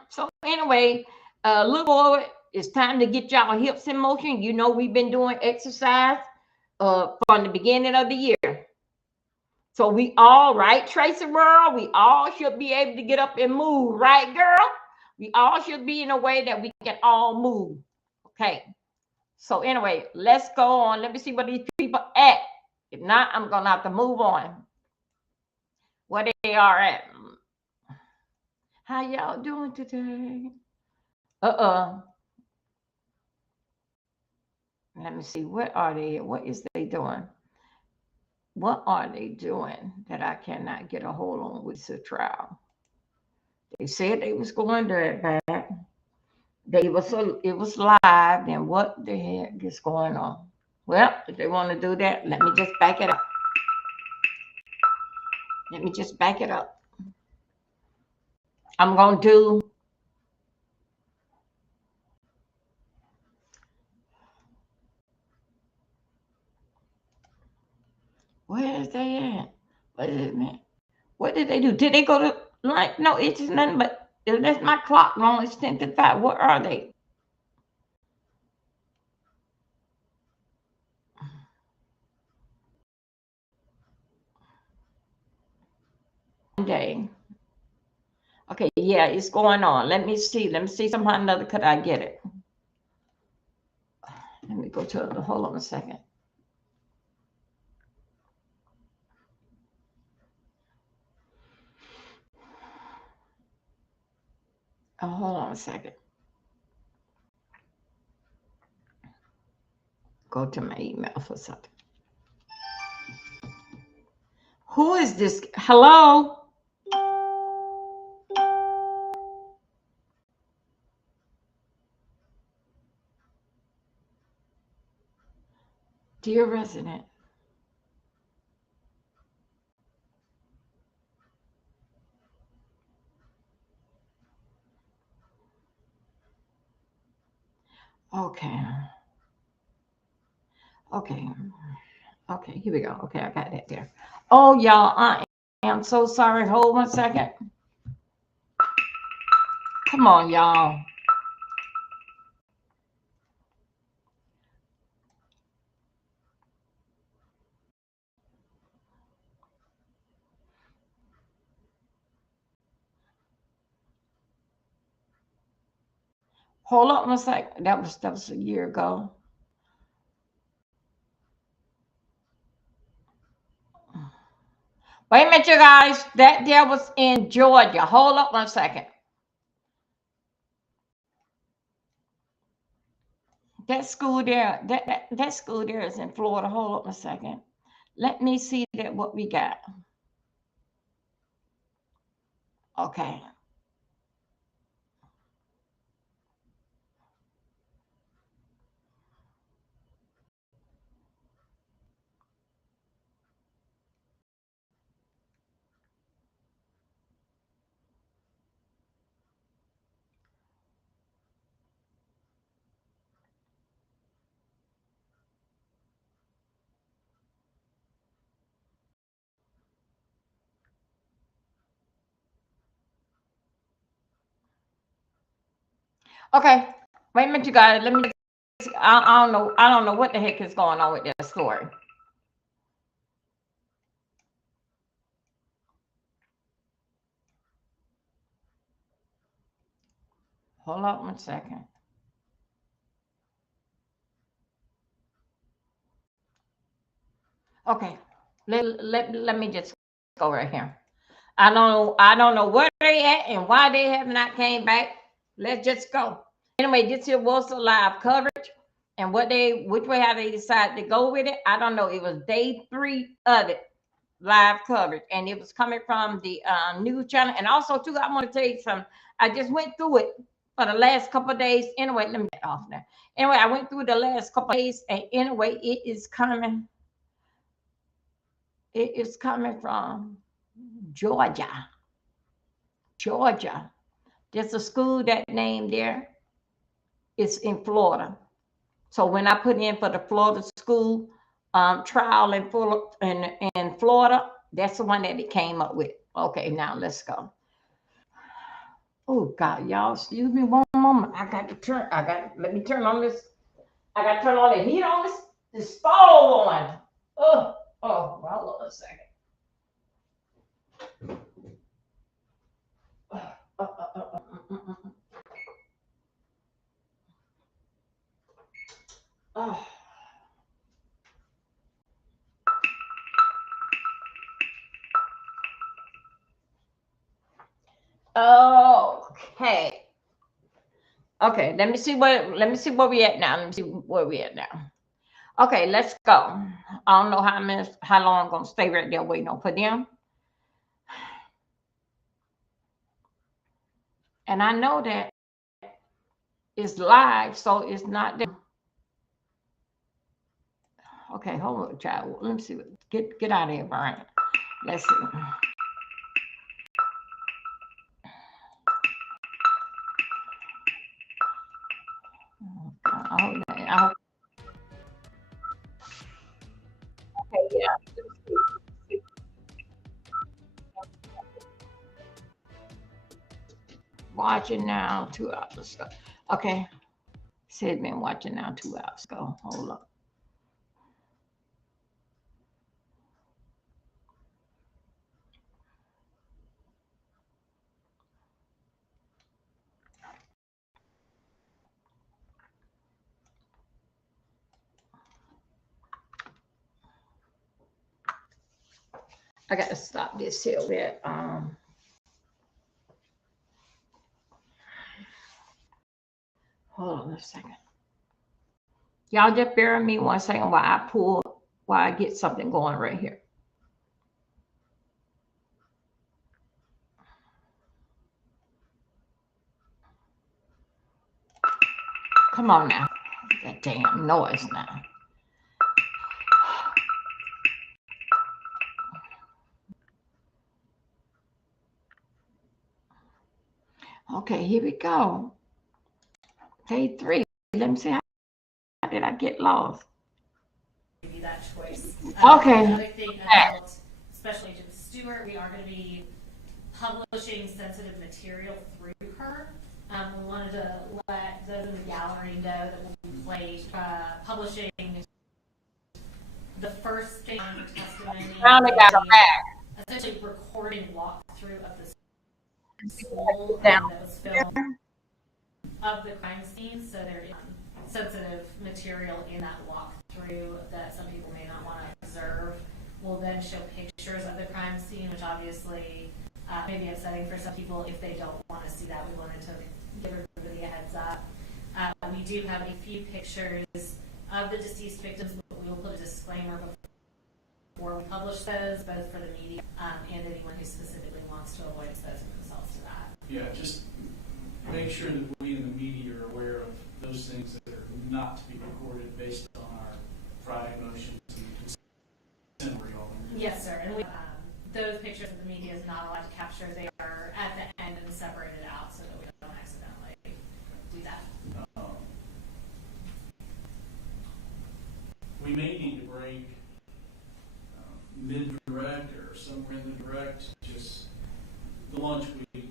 So anyway, look forward. It's time to get y'all hips in motion. You know, we've been doing exercise from the beginning of the year. So we all, right, Tracy World, we all should be able to get up and move, right, girl? We all should be in a way that we can all move. Okay. So anyway, let's go on. Let me see where these people at. If not, I'm going to have to move on. Where they are at. How y'all doing today? Let me see. What are they? What is they doing? What are they doing that I cannot get a hold on with the trial? They said they was going to it back. it was live, and what the heck is going on? Well, if they want to do that, let me just back it up. Let me just back it up. I'm gonna do. Where is they at? Wait a minute. What did they do? Did they go to like? No, it's just nothing but that's my clock wrong. It's 10 to 5. What are they? Day. Okay, yeah, it's going on. Let me see. Let me see somehow or another could I get it. Let me go to the hold on a second. Oh, hold on a second. Go to my email for something. Who is this? Hello? Dear resident. Okay. Okay. Okay, here we go. Okay, I got that there. Oh, y'all, I am so sorry. Hold 1 second. Come on, y'all. Hold up 1 second. That was a year ago. Wait a minute, you guys. That there was in Georgia. Hold up 1 second. That school there, that school there is in Florida. Hold up 1 second. Let me see that what we got. Okay. Okay. Wait a minute, you guys. Let me. I don't know. I don't know what the heck is going on with that story. Hold up 1 second. Okay. Let me just go right here. I don't know where they at and why they have not came back. Let's just go. Anyway, this here was a live coverage, and which way how they decided to go with it, I don't know. It was day 3 of it, live coverage, and it was coming from the news channel. And also, too, I want to tell you something. I just went through it for the last couple of days. Anyway, let me get off now. Anyway, I went through the last couple of days, and anyway, it is coming. It is coming from Georgia. Georgia. There's a school that name there. It's in Florida. So when I put in for the Florida school trial in Florida, that's the one that it came up with. Okay, now let's go. Oh God, y'all, excuse me 1 moment. Let me turn on this. I got to turn on the heat on this stove on. Oh, hold on a second. Uh, uh, uh, uh, uh, uh, uh, uh. Okay. Okay, let me see where we at now. Let me see where we at now. Okay, let's go. I don't know how long I'm gonna stay right there waiting on for them. And I know that it's live, so it's not there. Okay, hold on, child. Let me see. Get out of here, Brian. Let's see. Okay, yeah. Watching now 2 hours ago. Okay. Said been watching now 2 hours ago. Hold up. I gotta stop this here bit. Hold on a second. Y'all just bear with me 1 second while I get something going right here. Come on now. That damn noise now. Okay, here we go. Day 3. Let me see how did I get lost. Give you that choice. Okay. Another thing about Special Agent Stewart, we are going to be publishing sensitive material through her. We wanted to let those in the gallery know that we'll be publishing the first thing on the testimony. Essentially recording walkthrough of the school that was filmed of the crime scene, so there's sensitive material in that walkthrough that some people may not want to observe. We'll then show pictures of the crime scene, which obviously may be upsetting for some people if they don't want to see that. We wanted to give everybody a heads up. We do have a few pictures of the deceased victims, but we will put a disclaimer before we publish those, both for the media and anyone who specifically wants to avoid exposing themselves to that. Yeah, just make sure that we in the media are aware of those things that are not to be recorded based on our Friday motions and consent order. Yes, sir. And those pictures that the media is not allowed to capture, they are at the end and separated out so that we don't accidentally do that. We may need to break mid-direct or somewhere in the direct, just the lunch we,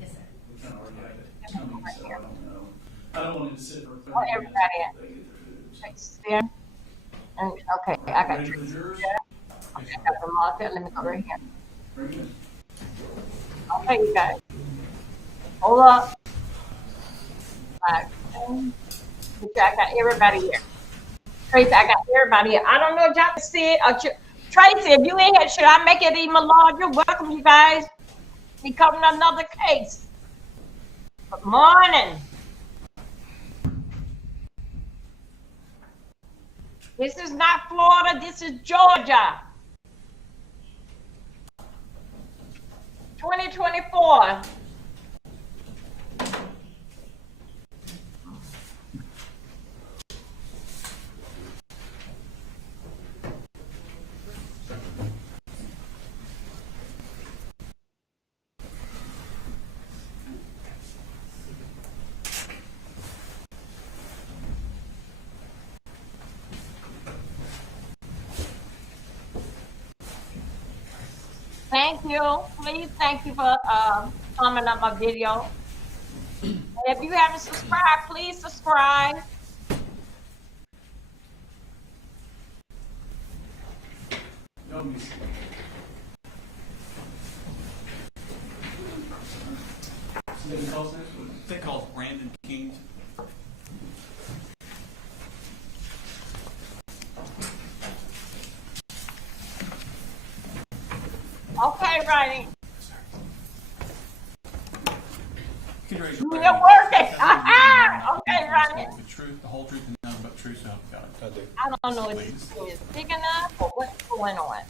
Yes, sir. we kind of already had it coming, so I don't know. I don't want it to sit for 30 Oh, minutes. everybody. They get their foods. Thanks, there. And okay, I got Ready you. for the jurors? Okay, I got the marker. Let me go right here. Bring it in. Okay, you guys. Hold up. I got everybody here. Tracy, I got everybody here. I don't know if y'all can see it. Tracy, if you ain't here, should I make it even larger? Welcome, you guys. We covering another case. Good morning. This is not Florida. This is Georgia. 2024. Thank you. Please, thank you for coming up my video. And if you haven't subscribed, please subscribe. No, miss. Somebody calls next one? They call Brandon King. Okay, Ronnie. You're You're working. Okay, Ronnie. The truth, the whole truth, and nothing but the truth. So, got it. I do. I don't know if it's big enough or what's going on.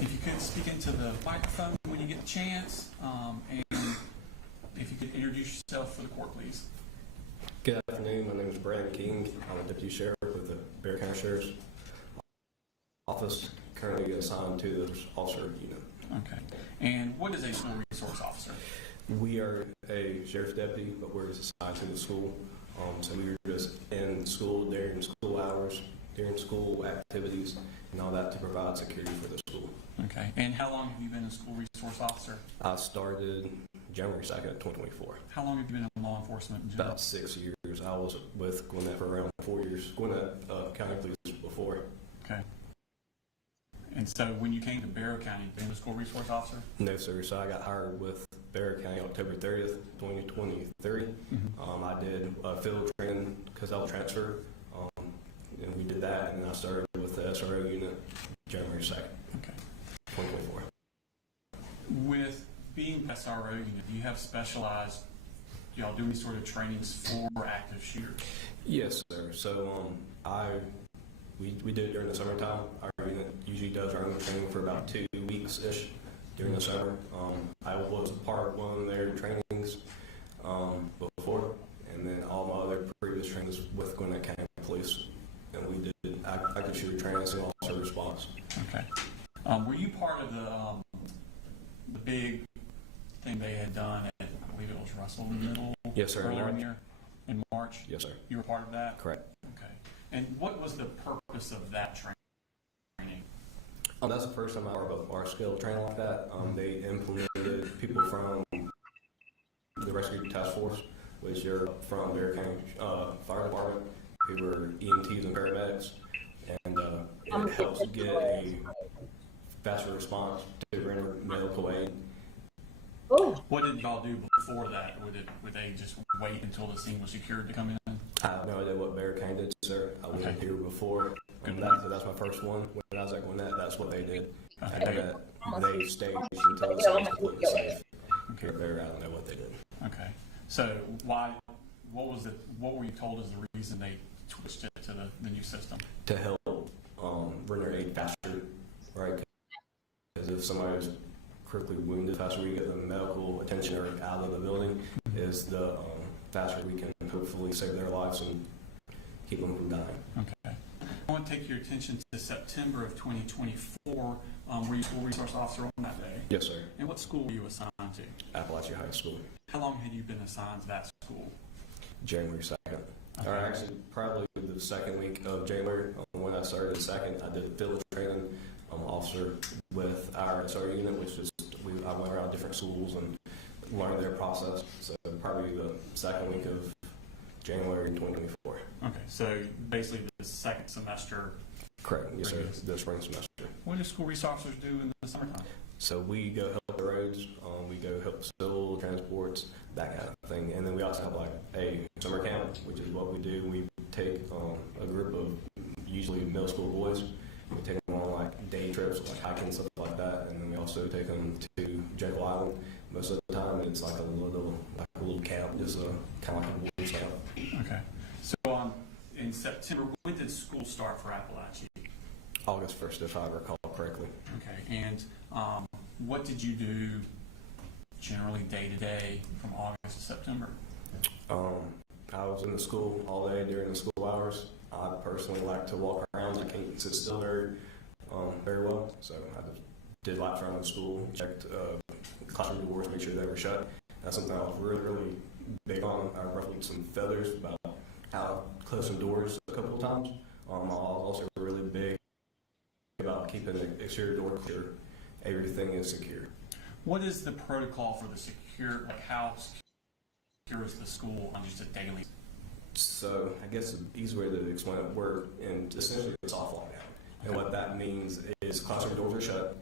If you could speak into the microphone when you get the chance, and if you could introduce yourself for the court, please. Good afternoon. My name is Brandon King. I'm a deputy sheriff with the Bexar County Sheriff's Office, currently assigned to the officer unit. Okay. And what is a school resource officer? We are a sheriff's deputy, but we're assigned to the school. So we are just in school during school hours, during school activities, and all that to provide security for the school. Okay. And how long have you been a school resource officer? I started January 2nd, 2024. How long have you been in law enforcement in general? About 6 years. I was with Gwinnett for around 4 years. Gwinnett County Police before. Okay. And so when you came to Barrow County, you became a school resource officer? No, sir. So I got hired with Barrow County October 30th, 2023. I did field training because I was transferred, and we did that, and I started with the SRO unit January 2nd, Okay. 2024. With being SRO unit, do you have specialized, do y'all do any sort of trainings for active shooters? Yes, sir. So we do it during the summertime. Our unit usually does our own training for about 2 weeks-ish during the summer. I was part of one of their trainings before, and then all my other previous trainings with Gwinnett County Police, and we did active shooter training and officer response. Okay. Were you part of the big thing they had done at, I believe it was Russell Middle? Yes, sir. Earlier in the year, in March? Yes, sir. You were part of that? Correct. Okay. And what was the purpose of that training? That's the first time I heard of our skill training like that. They implemented people from the Rescue Task Force, which are from Barrow County Fire Department, who were EMTs and paramedics, and it helps get a faster response to render medical aid. What did y'all do before that? Would they just wait until the scene was secured to come in? I have no idea what Barrow County did, sir. I wasn't Okay. here before. Good. So that's my first one. When I was at Gwinnett, that's what they did. Okay. And they staged until the scene was completely safe. Here, there, I don't know what they did. Okay. So what were you told is the reason they switched it to the new system? To help render aid faster, right? Because if somebody is critically wounded, the faster we get them medical attention or out of the building, is the faster we can hopefully save their lives and keep them from dying. Okay. I want to take your attention to September of 2024. Were you school resource officer on that day? Yes, sir. And what school were you assigned to? Appalachia High School, How long had you been assigned to that school? January 2nd. Or actually, probably the second week of January, when I started the second, I did a field training officer with our SR unit, which is, I went around different schools and learned their process. So probably the second week of January 2024. Okay, so basically the second semester. Correct, yes, sir, Very good. the spring semester. What do school resource officers do in the summertime? So we go help the roads, we go help civil transports, that kind of thing. And then we also have like a summer camp, which is what we do. We take a group of usually middle school boys. We take them on like day trips, like hiking, stuff like that. And then we also take them to Jekyll Island. Most of the time it's like a little camp, just kind of like a woods camp. Okay. So in September, when did school start for Appalachia? August 1st, if I recall correctly. Okay, and what did you do generally day to day from August to September? I was in the school all day during the school hours. I personally like to walk around. I can't sit still very well, so I just did laps around the school, checked classroom doors, make sure they were shut. That's something I was really, really big on. I ruffled some feathers about how closing doors a couple of times. I was also really big about keeping the exterior door clear. Everything is secure. What is the protocol for the secure, like how secure is the school on just a daily? So I guess the easy way to explain it, we're in essentially a soft lockdown. And what that means is classroom doors are shut,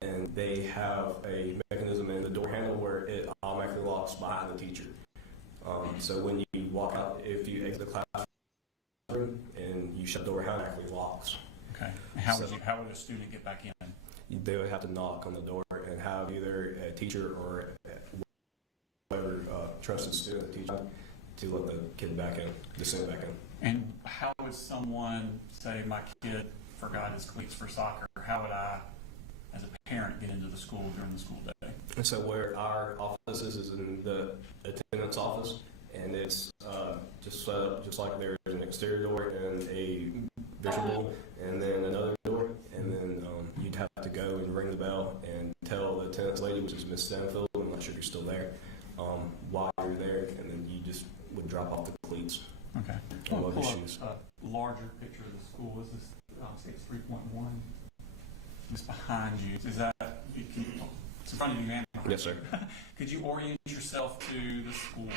and they have a mechanism in the door handle where it automatically locks behind the teacher. So when you walk out, if you exit the classroom and you shut the door, it automatically locks. Okay. How would a student get back in? They would have to knock on the door and have either a teacher or whatever trusted student teacher to let the kid back in, descend back in. And how would someone say, my kid forgot his cleats for soccer? How would I, as a parent, get into the school during the school day? And so where our office is in the attendance office, and it's just set up just like there's an exterior door and a visual, and then another door, and then you'd have to go and ring the bell and tell the attendance lady, which is Miss Stanfield, I'm not sure if you're still there, why you're there, and then you just would drop off the cleats. Okay. I I'll love pull the up shoes. a larger picture of the school. Is this, it's 3.1? Just behind you. Is that, it's in front of you, man? Yes, sir. Could you orient yourself to the school,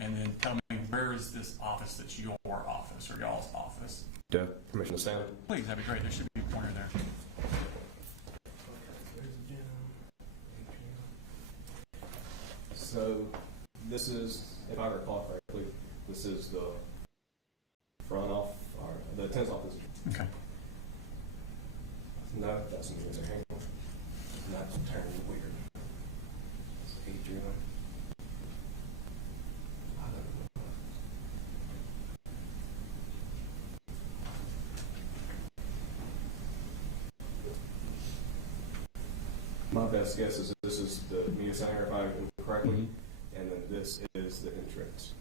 and then tell me, where is this office that's your office or y'all's office? Do you have permission to stand? Please, that'd be great. There should be a pointer there. So this is, if I recall correctly, this is the front off, or the attendance office. Okay. No, that's an user. Hang on. That's turned weird. It's Adrian. I don't know. My best guess is this is the media center, if I remember correctly, and then this is the entrance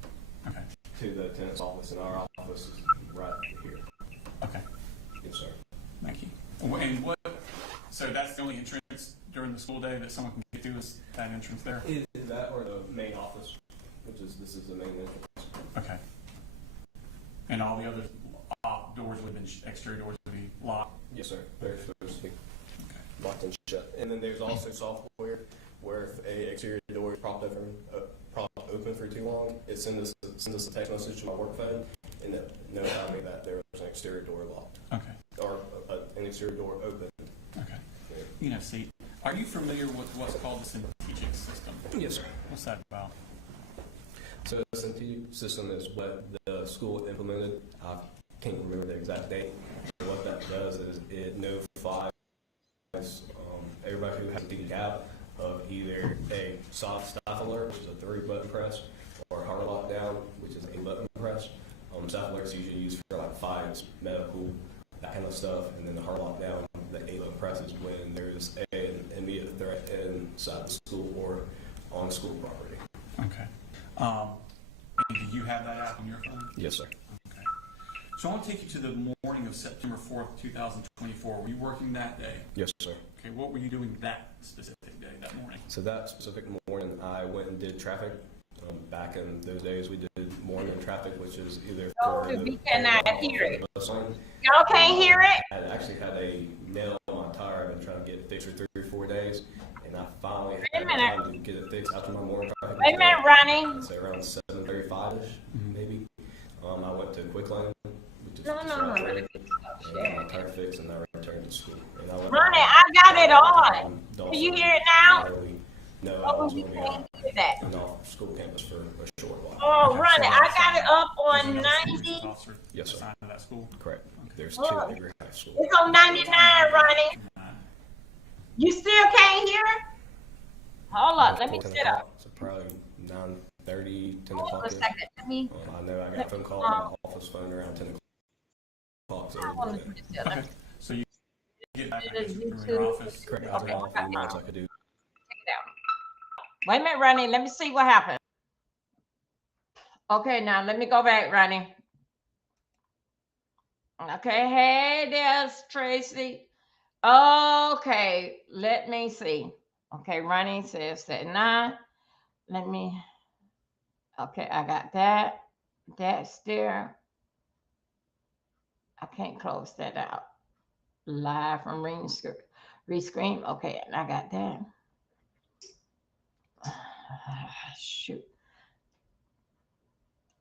Okay. to the attendance office, and our office is right here. Okay. Yes, sir. Thank you. And what? So that's the only entrance during the school day that someone can get to, is that entrance there? Is that or the main office, which is this is the main entrance? Okay. And all the other doors would have been exterior doors would be locked. Yes, sir. There's Okay. locked and shut. And then there's also software where if a exterior door is propped open for too long, it sends us a text message to my work phone and it notifies me that there was an exterior door locked Okay. or an exterior door open. Okay. You know, see, are you familiar with what's called the strategic system? Yes, sir. What's that about? So the strategic system is what the school implemented. I can't remember the exact date. But what that does is it notifies everybody who has a gap of either a soft staff alert, which is a 3-button press, or a hard lockdown, which is an 8-button press. Staff alerts usually used for like fines, medical, that kind of stuff, and then the hard lockdown, the 8-button press is when there's an immediate threat inside the school or on school property. Okay. And do you have that app on your phone? Yes, sir. Okay. So I want to take you to the morning of September 4th, 2024. Were you working that day? Yes, sir. Okay, what were you doing that specific day, that morning? So that specific morning, I went and did traffic. Back in those days, we did morning traffic, which is either Oh, for we cannot hear it. bus line. Y'all can't hear it? I actually had a nail on my tire. I've been trying to get it fixed for 3 or 4 days, and I finally had time to get it fixed after my morning traffic. Wait a minute, Ronnie. I'd say around 7:35ish, maybe. I went to Quick Lane, which is No, just no, right no. there, and got my tire fixed, and I returned to school. And I went Ronnie, I got it on. Dawson. Can you hear it now? No, I Oh, was you going to be can't out hear that. and off school campus for a short while. Oh, Okay, Ronnie, so I got it up Is on another 90. police officer Yes, sir. assigned to that school? Correct. There's Oh. 2 at Degree High School. It's on 99, Ronnie. You still can't hear it? Hold up, let me 10 sit up. o'clock, so probably 9:30, 10 Hold on a o'clock. second. Let me. I know I got a phone call on my office phone around 10 o'clock. So I want to do this here. Let me Okay, so you get back It is from your YouTube. office. correct. I was Okay. off and minutes I could do. check it out. Wait a minute, Ronnie. Let me see what happened. Okay, now let me go back, Ronnie. Okay, hey, there's Tracy. Okay, let me see. Okay, Ronnie says that 9. Let me. Okay, I got that. That's there. I can't close that out. Live from Restream. Okay, and I got that. Shoot.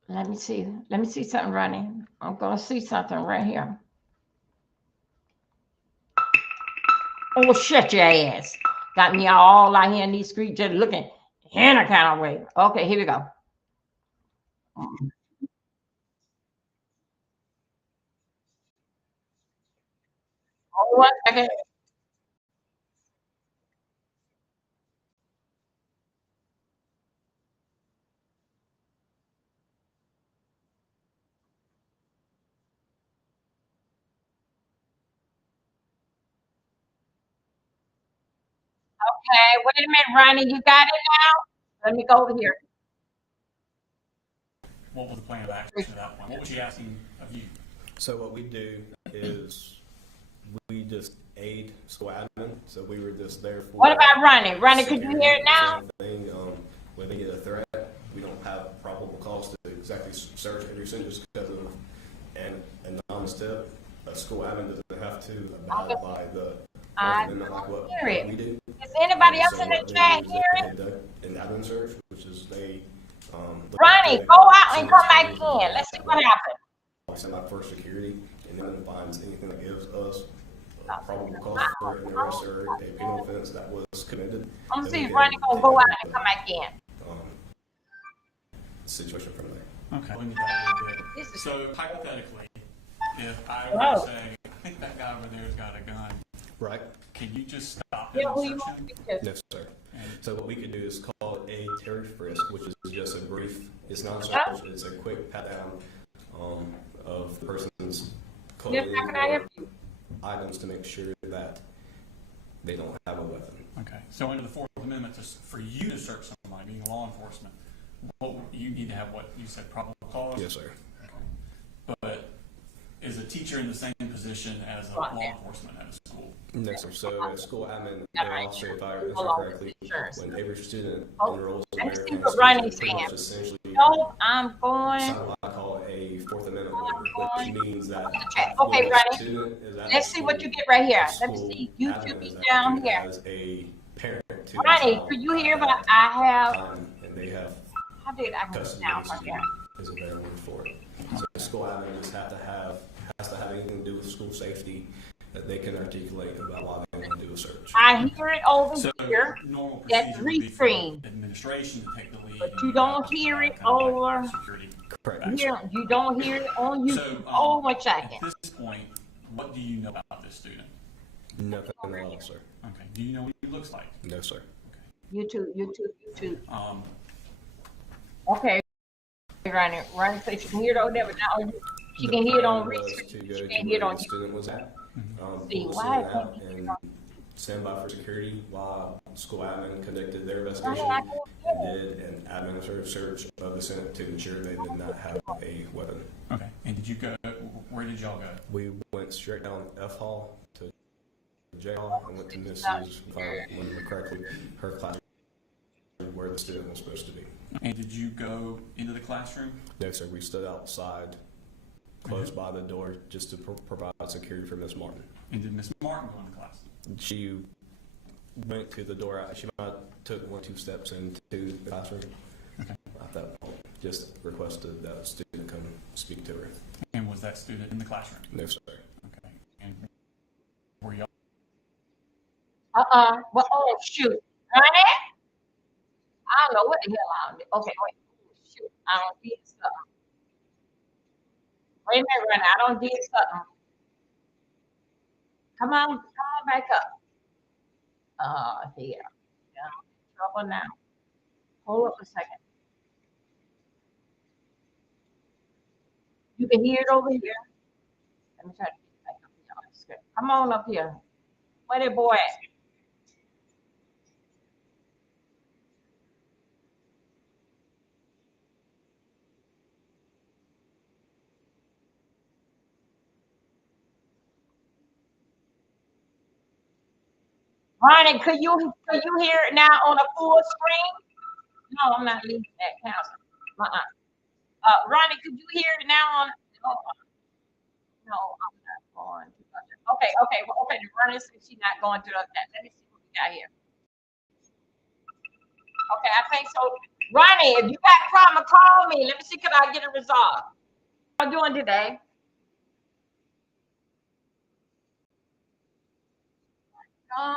Let me see. Let me see something running. I'm gonna see something right here. Oh, shut your ass. Got me all out here in these streets just looking in a kind of way. Okay, here we go. Oh, 1 second. Okay, wait a minute, Ronnie, you got it now? Let me go over here. What was the plan of action at that point? What was she asking of you? So what we do is we just aid school admin. So we were just there for. What about Ronnie? Ronnie, could you hear it now? Same thing. When they get a threat, we don't have probable cause to exactly search every single just because of an anonymous tip. A school admin doesn't have to abide by the amendment like what hear it. we do. Is anybody else So in the what they chat do is hearing? they conduct an admin search, which is they. Look Ronnie, at go out and come back things in. Let's see what happened. send out for security, and then finds anything that gives us a probable cause for an arrest or a penal offense that was committed. I'm gonna then see we if can Ronnie gonna take go out the, and come back in. Situation from there. Okay. Let me dive a little This bit. is- So hypothetically, if I were Hello. to say, I think that guy over there's got a gun, Right? can you just stop him Yeah, and who you search want him? to speak to? No, sir. So what we could do is call it a Terry frisk, which is just a brief, it's not a Yeah. search, it's a quick pat down of the person's Yes, clothing how can I help or items to make sure that they don't have a weapon. Okay. So under the Fourth Amendment, for you to search somebody, being law enforcement, you need to have what you said, probable cause? Yes, sir. Okay. But is a teacher in the same position as a law enforcement at a school? No, sir. So a school admin, they also, if I remember Hold on, correctly, insurance. when every student Oh, enrolls in let me see American what schools, Ronnie's they pretty much saying. essentially No, I'm going. sign what I call a Fourth Amendment waiver, which means that Okay, when a Ronnie. student is at Let's the see what school, you get right here. the Let me school see. admin YouTube is is down acting here. as a parent to the Ronnie, child could you at hear that what I have? time, and they have How did I get custody down of the from here? student is a better word for it. So the school admin just has to have anything to do with school safety that they can articulate about why they want to do a search. I hear it over So here, normal that's procedure would be for Restream. administration to take the lead. but and you don't have, hear it kind of like over security. Correct. here. You don't hear it on So, YouTube. Oh, one at second. this point, what do you know about this student? Nothing at all, sir. Okay. Do you know what he looks like? No, sir. YouTube. Um, Okay, Ronnie said she can hear it over there, but now she can hear it on The plan was research. to She go to can't hear it where on the YouTube. student was at. See, Pull the why student out and stand by for security while school admin conducted their investigation Why I can't hear and did an administrative search of the Senate to ensure they did not have a weapon. okay. And did you go, where did y'all go? We went straight down F Hall to J Hall and went to Mrs. if I remember correctly, her classroom where the student was supposed to be. And did you go into the classroom? No, sir. We stood outside, close by the door, just to provide security for Miss Martin. And did Miss Martin go into class? She went to the door. She might took 1 or 2 steps into the classroom. Okay. At that point, just requested that a student come speak to her. And was that student in the classroom? No, sir. Okay. And were y'all? Well, oh, shoot. Ronnie? I don't know what the hell I'm doing. Okay, wait. Shoot. I don't did something. Wait a minute, Ronnie. I don't did something. Come on back up. Here. Yeah, I'm in trouble now. Hold up a second. You can hear it over here. Let me try to get back up here on the screen. Come on up here. Where that boy at? Ronnie, could you hear it now on a full screen? No, I'm not leaving that council. Ronnie, could you hear it now on? Oh, no, I'm not going to. Okay. Well, okay. Ronnie said she's not going to that. Let me see what we got here. Okay, I think so. Ronnie, if you got a problem, call me. Let me see, can I get it resolved? How you doing today? My God.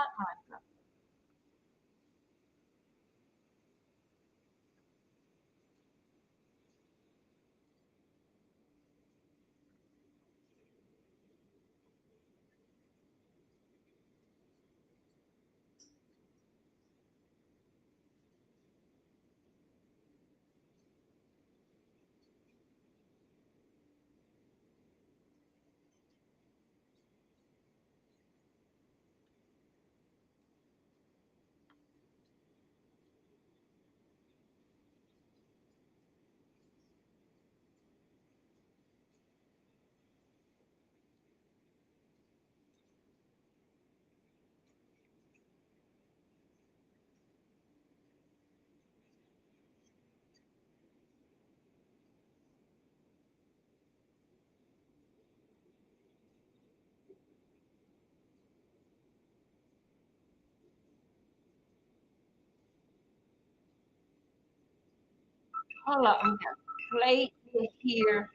Hold up, I'm gonna play it here.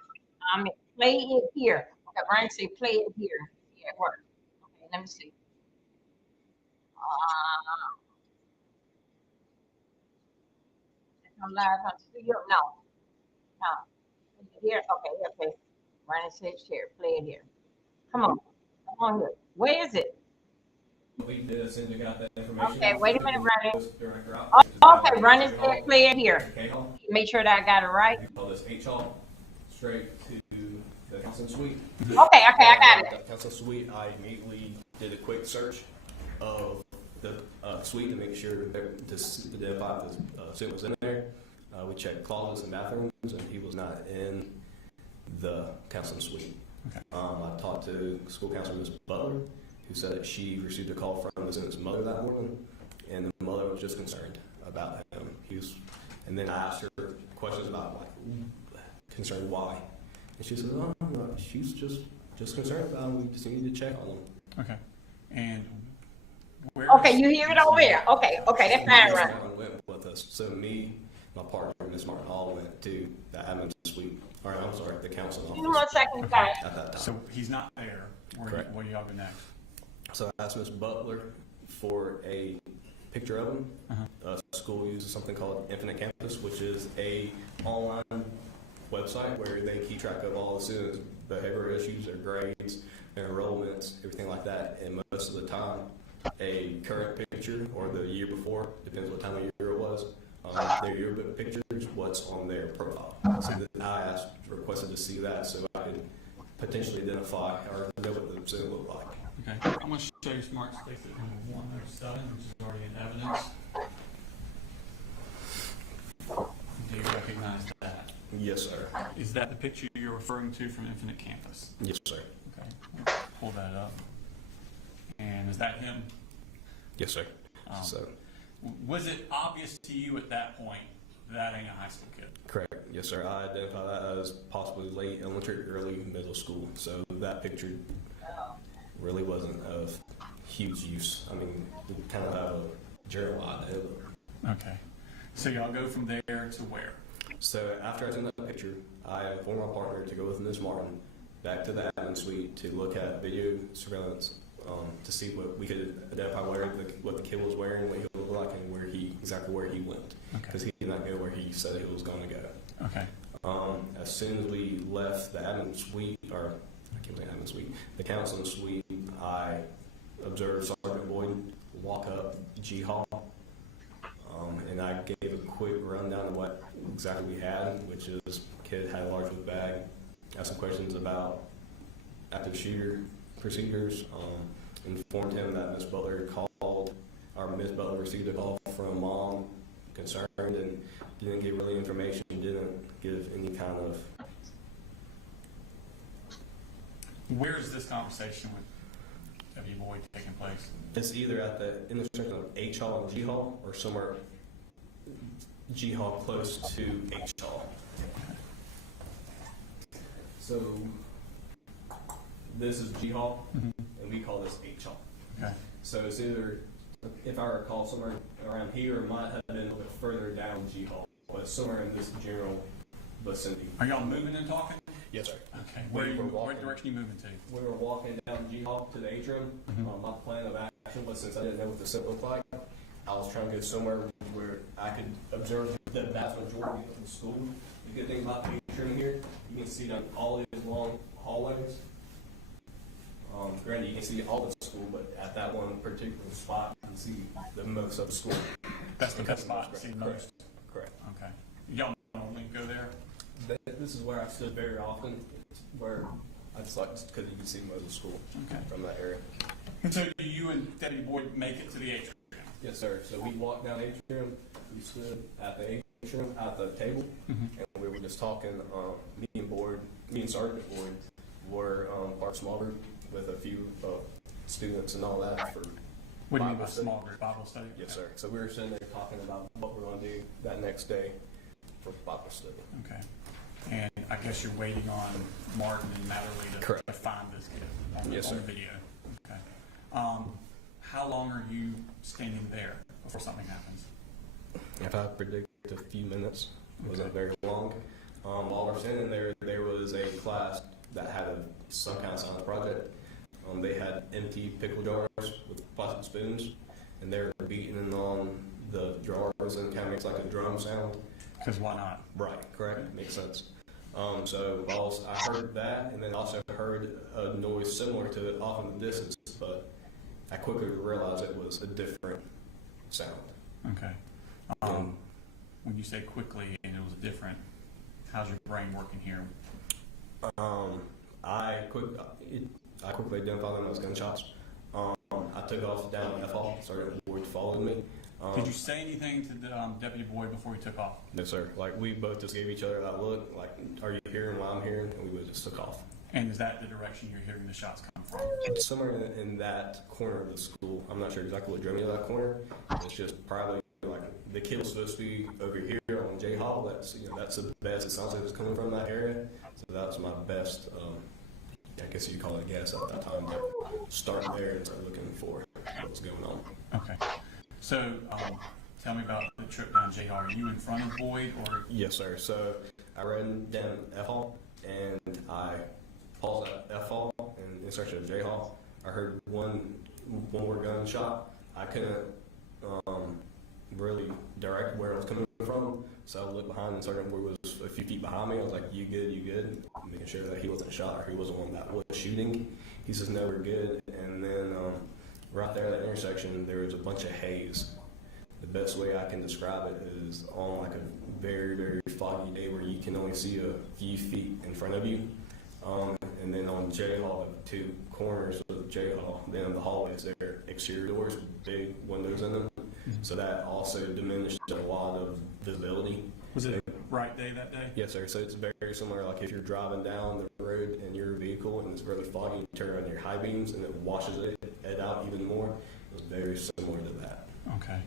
Play it here. Okay, Ryan say play it here. Yeah, it works. Okay, let me see. I'm live on studio. No, no. Here, okay, okay. Ryan says share. Play it here. Come on, come on here. Where is it? We did as soon as we got that information. Okay, wait a minute, Ryan. Director out, Oh, which is now okay, Ryan said play it here. K Hall. Make sure that I got it right. We call this H Hall, straight to the council suite. Okay, okay, I got it. The council suite, I immediately did a quick search of the suite to make sure to identify if the student was in there. We checked closets and bathrooms, and he was not in the counseling suite. Okay. I talked to school counselor Ms. Butler, who said that she received a call from the student's mother that morning, and the mother was just concerned about him. And then I asked her questions about concerned why, and she said, "Oh, no, she's just concerned about him. We just need to check on him." Okay. And where? Okay, you hear it over there. Okay, okay, that's fine, Ms. Ryan. Martin went with us. So me, my partner, Ms. Martin, all went to the admin suite, or I'm sorry, the council Give me office 1 second, guys. at that time. So he's not there. Correct. Where y'all go next? So I asked Ms. Butler for a picture of him. School uses something called Infinite Campus, which is a online website where they keep track of all the students' behavioral issues, their grades, their enrollments, everything like that. And most of the time, a current picture or the year before, depends what time of year it was, their yearbook pictures, what's on their profile. So then I requested to see that so I could potentially identify or know what the student looked like. Okay. I'm going to show you Smart Space at number 107, which is already in evidence. Do you recognize that? Yes, sir. Is that the picture you're referring to from Infinite Campus? Yes, sir. Okay. Pull that up. And is that him? Yes, sir. So, Was it obvious to you at that point that ain't a high school kid? correct. Yes, sir. I identify that as possibly late elementary, early middle school. So that picture really wasn't of huge use. I mean, we kind of have a general idea. Okay. So y'all go from there to where? So after I sent that picture, I informed my partner to go with Ms. Martin back to the admin suite to look at video surveillance to see what we could identify what the kid was wearing, what he looked like, and exactly where he went. Because he did not go where he said he was going to go. Okay. As soon as we left the admin suite, or I can't say admin suite, the counseling suite, I observed Sergeant Boyd walk up G Hall, and I gave a quick rundown of what exactly we had, which is kid had a large book bag, asked some questions about active shooter procedures, informed him that Ms. Butler called, or Ms. Butler received a call from mom concerned, and didn't give really information, didn't give any kind of. Where is this conversation with W. Boyd taking place? It's either at the intersection of H Hall and G Hall, or somewhere G Hall close to H Hall. So this is G Hall, and we call this H Hall. Okay. So it's either, if I recall, somewhere around here, it might have been a little bit further down G Hall, but somewhere in this general vicinity. Are y'all moving and talking? Yes, sir. Okay. We were What walking. direction are you moving to? We were walking down G Hall to the atrium. My plan of action was, since I didn't know what the set looked like, I was trying to go somewhere where I could observe the vast majority of the school. The good thing about the atrium here, you can see like all these long hallways. Granted, you can see all the school, but at that one particular spot, you can see the most of the school. That's the best spot to see the most. Correct. Okay. Y'all normally go there? This is where I stood very often, where I just like, because you can see most of the school from that area. And so do you and Debbie Boyd make it to the atrium? Yes, sir. So we walked down the atrium, we stood at the atrium, at the table, and we were just talking. Me and Sergeant Boyd were part of small group with a few students and all that for What do you mean Bible by study. small group Bible study? Yes, sir. So we were sitting there talking about what we're going to do that next day for Bible study. Okay. And I guess you're waiting on Martin and Matterly Correct. to find this kid on, Yes, on sir. the video. Okay. How long are you standing there before something happens? If I predict a few minutes, It wasn't very long. While we're standing there, there was a class that had some kind of science project. They had empty pickle jars with plastic spoons, and they were beating on the jars, and it kind of makes like a drum sound. Because why not? Right, correct, makes sense. So I heard that, and then also heard a noise similar to it off in the distance, but I quickly realized it was a different sound. Okay. When you say quickly and it was different, how's your brain working here? I quickly identified them as gunshots. I took off down F-Hall, started Boyd following me. Did you say anything to the Deputy Boyd before you took off? No, sir. Like, we both just gave each other that look, like, are you hearing what I'm hearing? And we both just took off. And is that the direction you're hearing the shots come from? Somewhere in that corner of the school. I'm not sure exactly what drove me to that corner. It's just probably like the kid was supposed to be over here on J Hall. That's that's the best. It sounds like it's coming from that area. So that was my best. I guess you call it a guess at that time. But starting there and start looking for what was going on. Okay. So tell me about the trip down J Hall. Are you in front of Boyd or? Yes, sir. So I ran down F Hall and I paused at F Hall and in search of J Hall. I heard one more gunshot. I couldn't really direct where it was coming from, so I looked behind and Sergeant Boyd was a few feet behind me. I was like, "You good? You good?" Making sure that he wasn't shot or he wasn't one that was shooting. He says, "No, we're good." And then right there at that intersection, there was a bunch of haze. The best way I can describe it is on like a very, very foggy day where you can only see a few feet in front of you. And then on J Hall, the two corners of J Hall, then the hallways there, exterior doors with big windows in them. So that also diminished a lot of visibility. Was it a bright day that day? Yes, sir. So it's very similar. Like if you're driving down the road in your vehicle and it's really foggy, you turn on your high beams and it washes it out even more. It was very similar to that. Okay.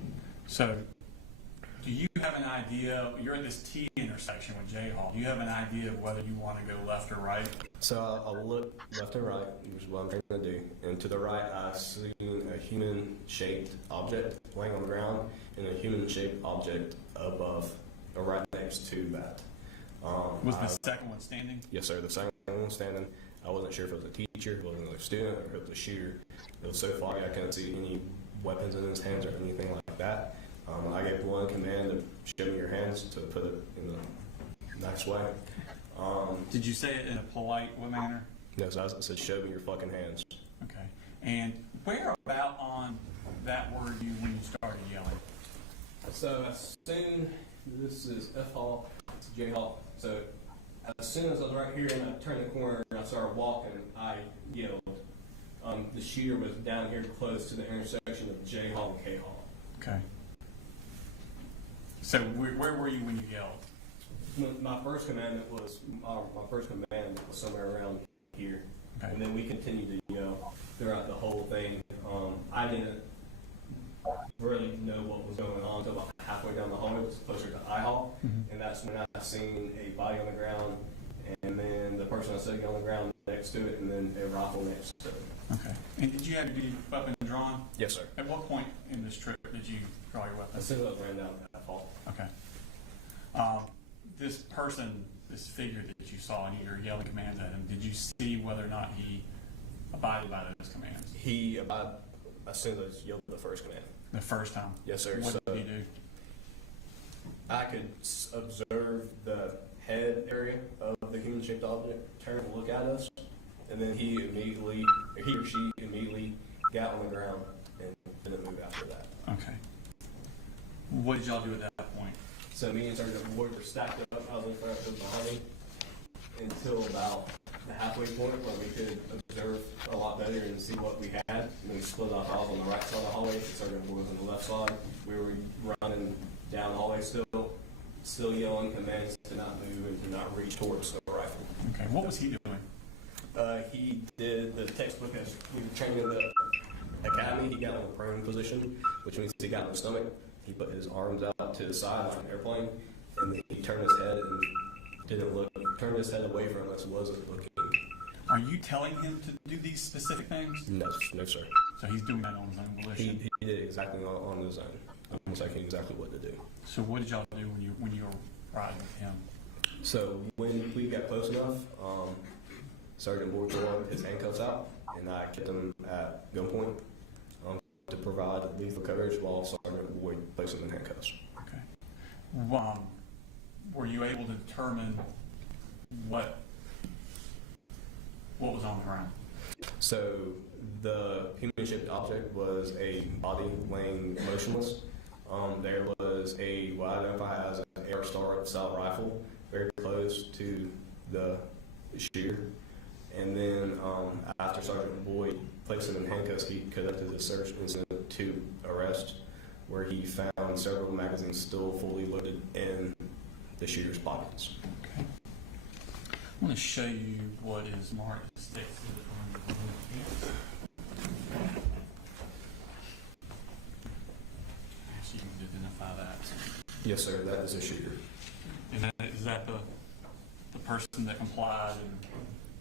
So do you have an idea, you're at this T intersection with J Hall, do you have an idea of whether you want to go left or right? So I'll look left and right, which is what I'm trying to do. And to the right, I see a human-shaped object laying on the ground and a human-shaped object above or right next to that. Was the second one standing? Yes, sir. The second one was standing. I wasn't sure if it was a teacher, if it was another student, or if it was a shooter. It was so foggy I couldn't see any weapons in his hands or anything like that. I gave one command to show me your hands to put it in the nice way. Did you say it in a polite manner? No, so I said, show me your fucking hands. Okay. And where about on that were you when you started yelling? So as soon, this is F Hall, it's J Hall. So as soon as I was right here and I turned the corner and I started walking, I yelled. The shooter was down here close to the intersection of J Hall and K Hall. Okay. So where were you when you yelled? My first command was somewhere around here, Okay. and then we continued to yell throughout the whole thing. I didn't really know what was going on until about halfway down the hallway, it was closer to I Hall, and that's when I seen a body on the ground, and then the person I was sitting on the ground next to it, and then a rifle next to it. Okay. And did you have your weapon drawn? Yes, sir. At what point in this trip did you draw your weapon? As soon as I ran down that hall. Okay. This person, this figure that you saw and you were yelling commands at him, did you see whether or not he abided by those commands? He abided as soon as I yelled the first command. The first time? Yes, sir. What So did he do? I could observe the head area of the human-shaped object turn and look at us, and then he or she immediately got on the ground and didn't move after that. Okay. What did y'all do at that point? So me and Sergeant Boyd were stacked up. I was in front of behind me until about the halfway point where we could observe a lot better and see what we had. And then we split up. I was on the right side of the hallway, and Sergeant Boyd was on the left side. We were running down the hallway still yelling commands to not move and to not reach towards the rifle. Okay. What was he doing? He did the textbook as we were training in the academy. He got in a prone position, which means he got in the stomach. He put his arms out to the side like an airplane, and then he turned his head and didn't look. Turned his head away from us, wasn't looking. Are you telling him to do these specific things? No, sir. So he's doing that on his own volition. He did exactly on his own. Almost like he knew exactly what to do. So what did y'all do when you were riding with him? So when we got close enough, Sergeant Boyd pulled his handcuffs out, and I kept him at gunpoint to provide lethal coverage while Sergeant Boyd placed him in handcuffs. Okay. Were you able to determine what was on the ground? So the human-shaped object was a body laying motionless. There was what I identify as an air style rifle very close to the shooter. And then after Sergeant Boyd placed him in handcuffs, he conducted the search incident to arrest, where he found several magazines still fully loaded in the shooter's pockets. Okay. I want to show you what is marked as State Exhibit on so you can identify that. Yes, sir. That is a shooter. And is that the person that complied and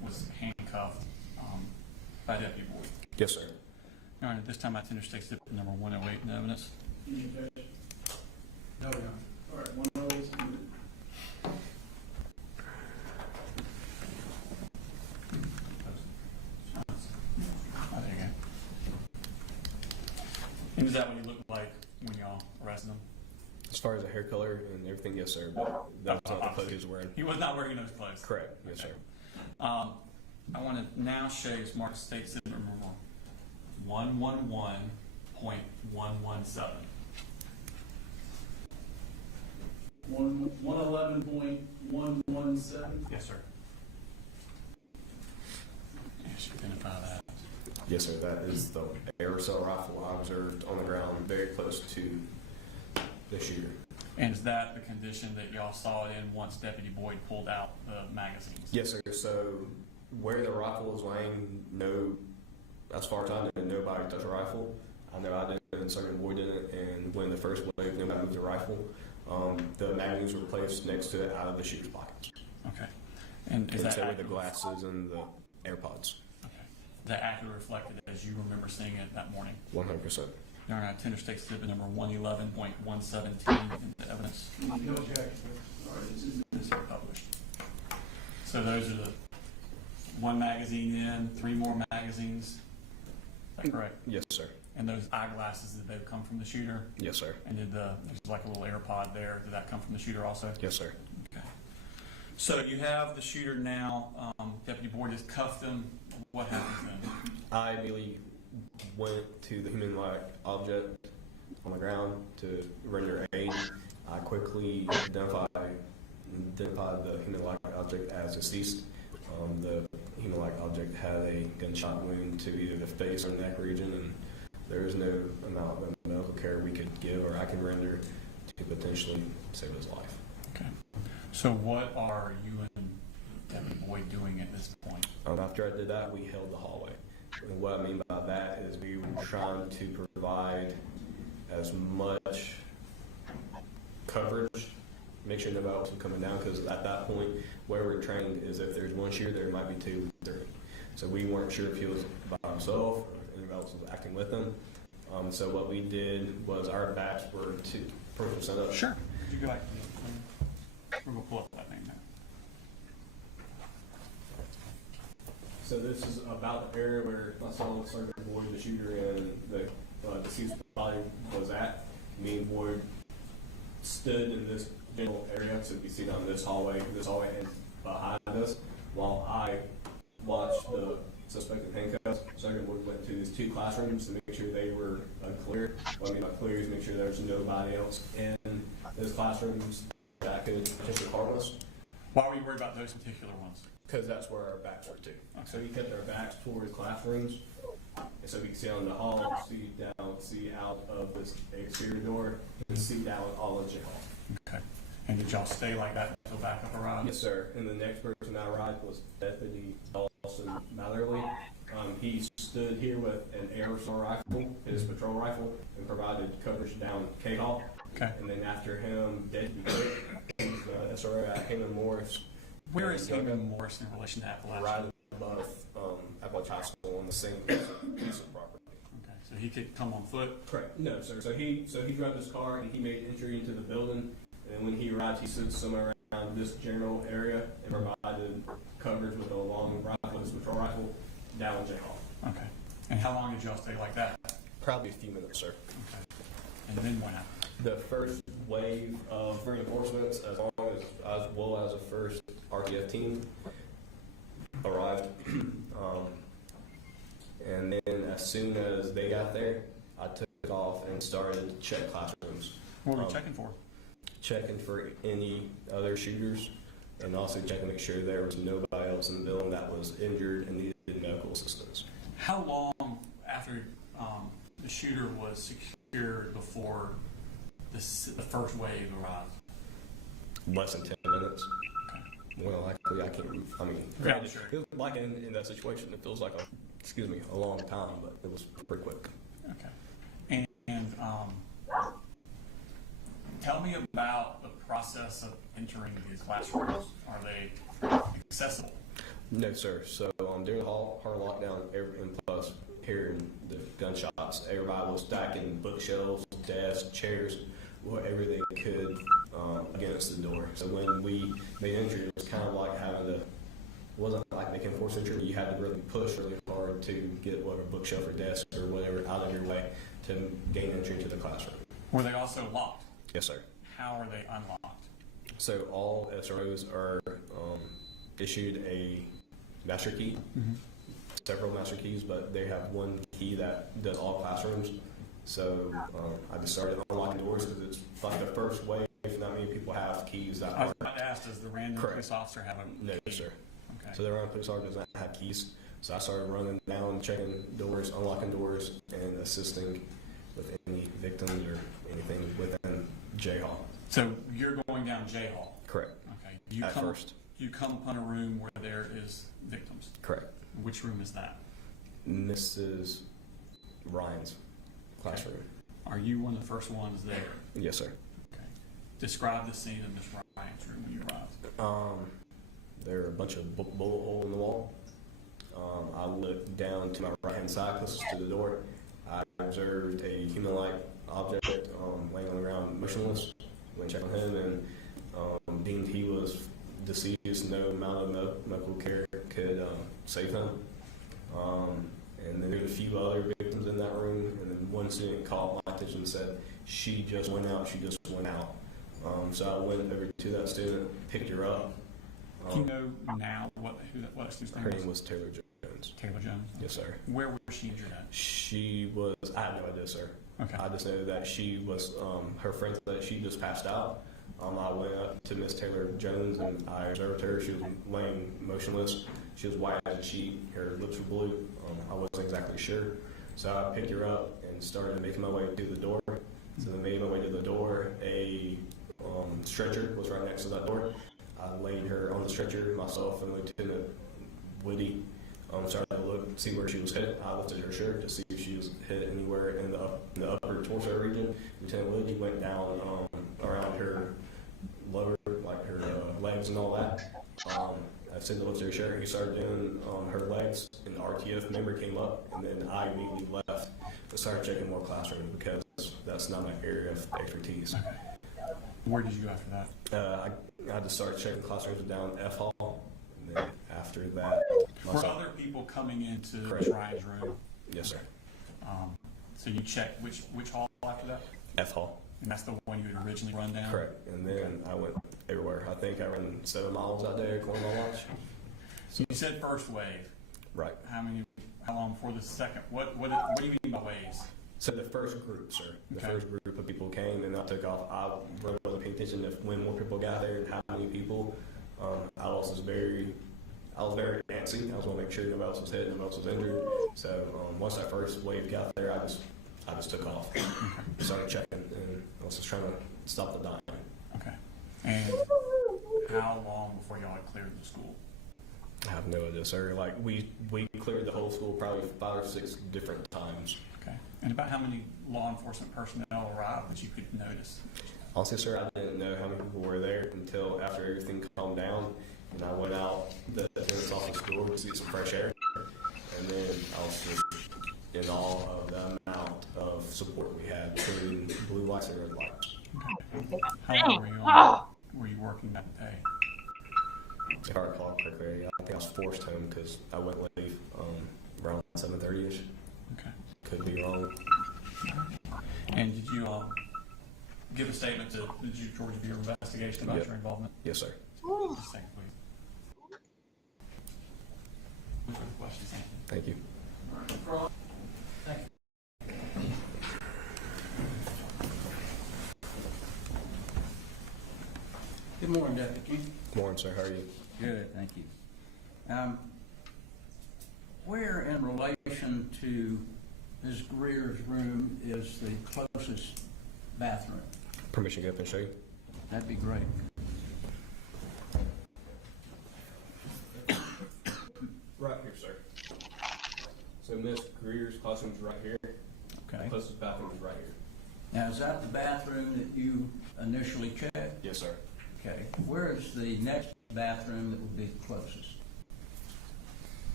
was handcuffed by Deputy Boyd? Yes, sir. All right, at this time, I tender State Exhibit number 108 in evidence. No, Your Honor. All right, 108 is submitted. Oh, there you go. And is that what he looked like when y'all arrested him? As far as the hair color and everything, yes, sir. But that was not the clothes he was wearing. He was not wearing those clothes. Correct. Yes, sir. I want to now show you Smart State Exhibit number 111.117. 111.117. Yes, sir. Yes, you identify that. Yes, sir. That is the aerosol rifle I observed on the ground very close to the shooter. And is that the condition that y'all saw it in once Deputy Boyd pulled out the magazines? Yes, sir. So where the rifle was laying, as far as I know, nobody touched the rifle. I know I didn't, and Sergeant Boyd didn't. And when the first wave, nobody moved the rifle. The magazines were placed next to it out of the shooter's pockets. Okay. And is And that so were the accurate? glasses and the AirPods. Okay. Is that accurately reflected as you remember seeing it that morning? 100%. Your Honor, I tender State Exhibit number 111.117 into evidence. No objection. All right, this is This is published. So those are the one magazine in, 3 more magazines. Is that correct? Yes, sir. And those eyeglasses, did they come from the shooter? Yes, sir. And there's like a little AirPod there, did that come from the shooter also? Yes, sir. Okay. So you have the shooter now, Deputy Boyd has cuffed him. What happens then? I immediately went to the human-like object on the ground to render aid. I quickly identified the human-like object as deceased. The human-like object had a gunshot wound to either the face or neck region, and there is no amount of medical care we could give or I can render to potentially save his life. Okay. So what are you and Deputy Boyd doing at this point? After I did that, we held the hallway. And what I mean by that is we were trying to provide as much coverage, make sure nobody else was coming down, because at that point, where we're trained is if there's one shooter, there might be 2, 3. So we weren't sure if he was by himself or if anybody else was acting with him. So what we did was our backs were to perfect setup. Sure. Could you go back to the, we're going to pull up that thing now. So this is about the area where I saw Sergeant Boyd, the shooter, and the deceased body was at. Me and Boyd stood in this general area, so you can see down this hallway and behind us, while I watched the suspect in handcuffs. Sergeant Boyd went to these 2 classrooms to make sure they were clear. What I mean by clear is make sure there's nobody else in those classrooms that could potentially harm us. Why were you worried about those particular ones? Because that's where our backs were to. Okay. So we kept our backs towards classrooms, and so we can see on the hall, see down, see out of this exterior door, and see down all of the hall. Okay. And did y'all stay like that until backup arrived? Yes, sir. And the next person I arrived was Deputy Dawson Matherly. He stood here with an aerosol rifle, his patrol rifle, and provided coverage down K Hall. Okay. And then after him, Deputy SRO at Hammond Morris. Where is Hammond Morris in relation to Appalachia? Right above Appalachia High School on the same piece of property. Okay. So he could come on foot? Correct. No, sir. So he drove his car and he made entry into the building. And when he arrived, he stood somewhere around this general area and provided coverage with a long rifle, his patrol rifle, down J Hall. Okay. And how long did y'all stay like that? Probably a few minutes, sir. Okay. And then what happened? The first wave of reinforcements, as well as the first RTF team, arrived. And then as soon as they got there, I took off and started to check classrooms. What were you checking for? Checking for any other shooters, and also checking to make sure there was nobody else in the building that was injured and needed medical assistance. How long after the shooter was secured before the first wave arrived? Less than 10 minutes. Okay. More than likely, I can't. I mean, Yeah, sure. it was like in that situation, it feels like a long time, but it was pretty quick. Okay. And tell me about the process of entering these classrooms. Are they accessible? No, sir. So during the hard lockdown, and plus hearing the gunshots, everybody was stacking bookshelves, desks, chairs, whatever they could against the door. So when we made entry, it was kind of like having to, wasn't like making forced entry. You had to really push really hard to get whatever bookshelf or desk or whatever out of your way to gain entry into the classroom. Were they also locked? Yes, sir. How are they unlocked? So all SROs are issued a master key, several master keys, but they have one key that does all classrooms. So I just started unlocking doors because it's like the first wave. Not many people have keys that I was are. about to ask, does the random Correct. police officer have a No, key? sir. Okay. So the random police officer does not have keys. So I started running down, checking doors, unlocking doors, and assisting with any victims or anything within J Hall. So you're going down J Hall. Correct. Okay. At first. You come upon a room where there is victims. Correct. Which room is that? Mrs. Ryan's classroom. Are you one of the first ones there? Yes, sir. Okay. Describe the scene in Miss Ryan's room when you arrived. There are a bunch of bullet holes in the wall. I looked down to my right-hand side, closest to the door. I observed a human-like object laying on the ground, motionless. Went checked on him and deemed he was deceased. No amount of medical care could save him. And then there were a few other victims in that room, and then one student called my attention and said, she just went out. So I went over to that student, picked her up. Do you know now what student's Her name name was Taylor Jones. Taylor Jones? Yes, sir. Where was she injured at? She was, I have no idea, sir. Okay. I just know that she was, her friend said that she just passed out. I went up to Miss Taylor Jones and I observed her. She was laying motionless. She was white as a sheet. Her lips were blue. I wasn't exactly sure. So I picked her up and started making my way to the door. So I made my way to the door. A stretcher was right next to that door. I laid her on the stretcher, myself and Lieutenant Woody started to look, see where she was hit. I lifted her shirt to see if she was hit anywhere in the upper torso region. Lieutenant Woody went down around her lower, like her legs and all that. I said to lift her shirt. He started doing her legs, and the RTF member came up, and then I immediately left and started checking more classrooms because that's not my area of expertise. Where did you go after that? I just started checking classrooms down F Hall, and then after that, Were other people coming into Correct. Miss Ryan's room? Yes, sir. So you checked which hall after that? F Hall. And that's the one you had originally run down? Correct. And then I went everywhere. I think I ran 7 miles that day according to my watch. So you said first wave. Right. How long before the second? What do you mean by waves? So the first group, sir. The Okay. first group of people came and I took off. I really wasn't paying attention to when more people got there and how many people. I was very antsy. I was going to make sure nobody else was hit, nobody else was injured. So once that first wave got there, I just took off. Started checking and I was just trying to stop the dying. Okay. And how long before y'all had cleared the school? I have no idea, sir. Like we cleared the whole school probably 5 or 6 different times. Okay. And about how many law enforcement personnel arrived that you could notice? Honestly, sir, I didn't know how many people were there until after everything calmed down, and I went out the attendance office door to see some fresh air, and then I was just in awe of the amount of support we had between blue lights and red lights. How long were you working that day? If I recall correctly, I think I was forced home because I went late around 7:30ish. Okay. Could be wrong. And did you give a statement to the Georgia Bureau of Investigation about Yep. your involvement? Yes, sir. Just a second, please. No further questions, Anthony? Thank you. Good morning, Deputy. Good morning, sir. How are you? Good, thank you. Where in relation to Ms. Greer's room is the closest bathroom? Permission to go up and show you? That'd be great. Right here, sir. So Miss Greer's classroom's right here. Okay. Closest bathroom is right here. Now, is that the bathroom that you initially checked? Yes, sir. Okay. Where is the next bathroom that would be closest?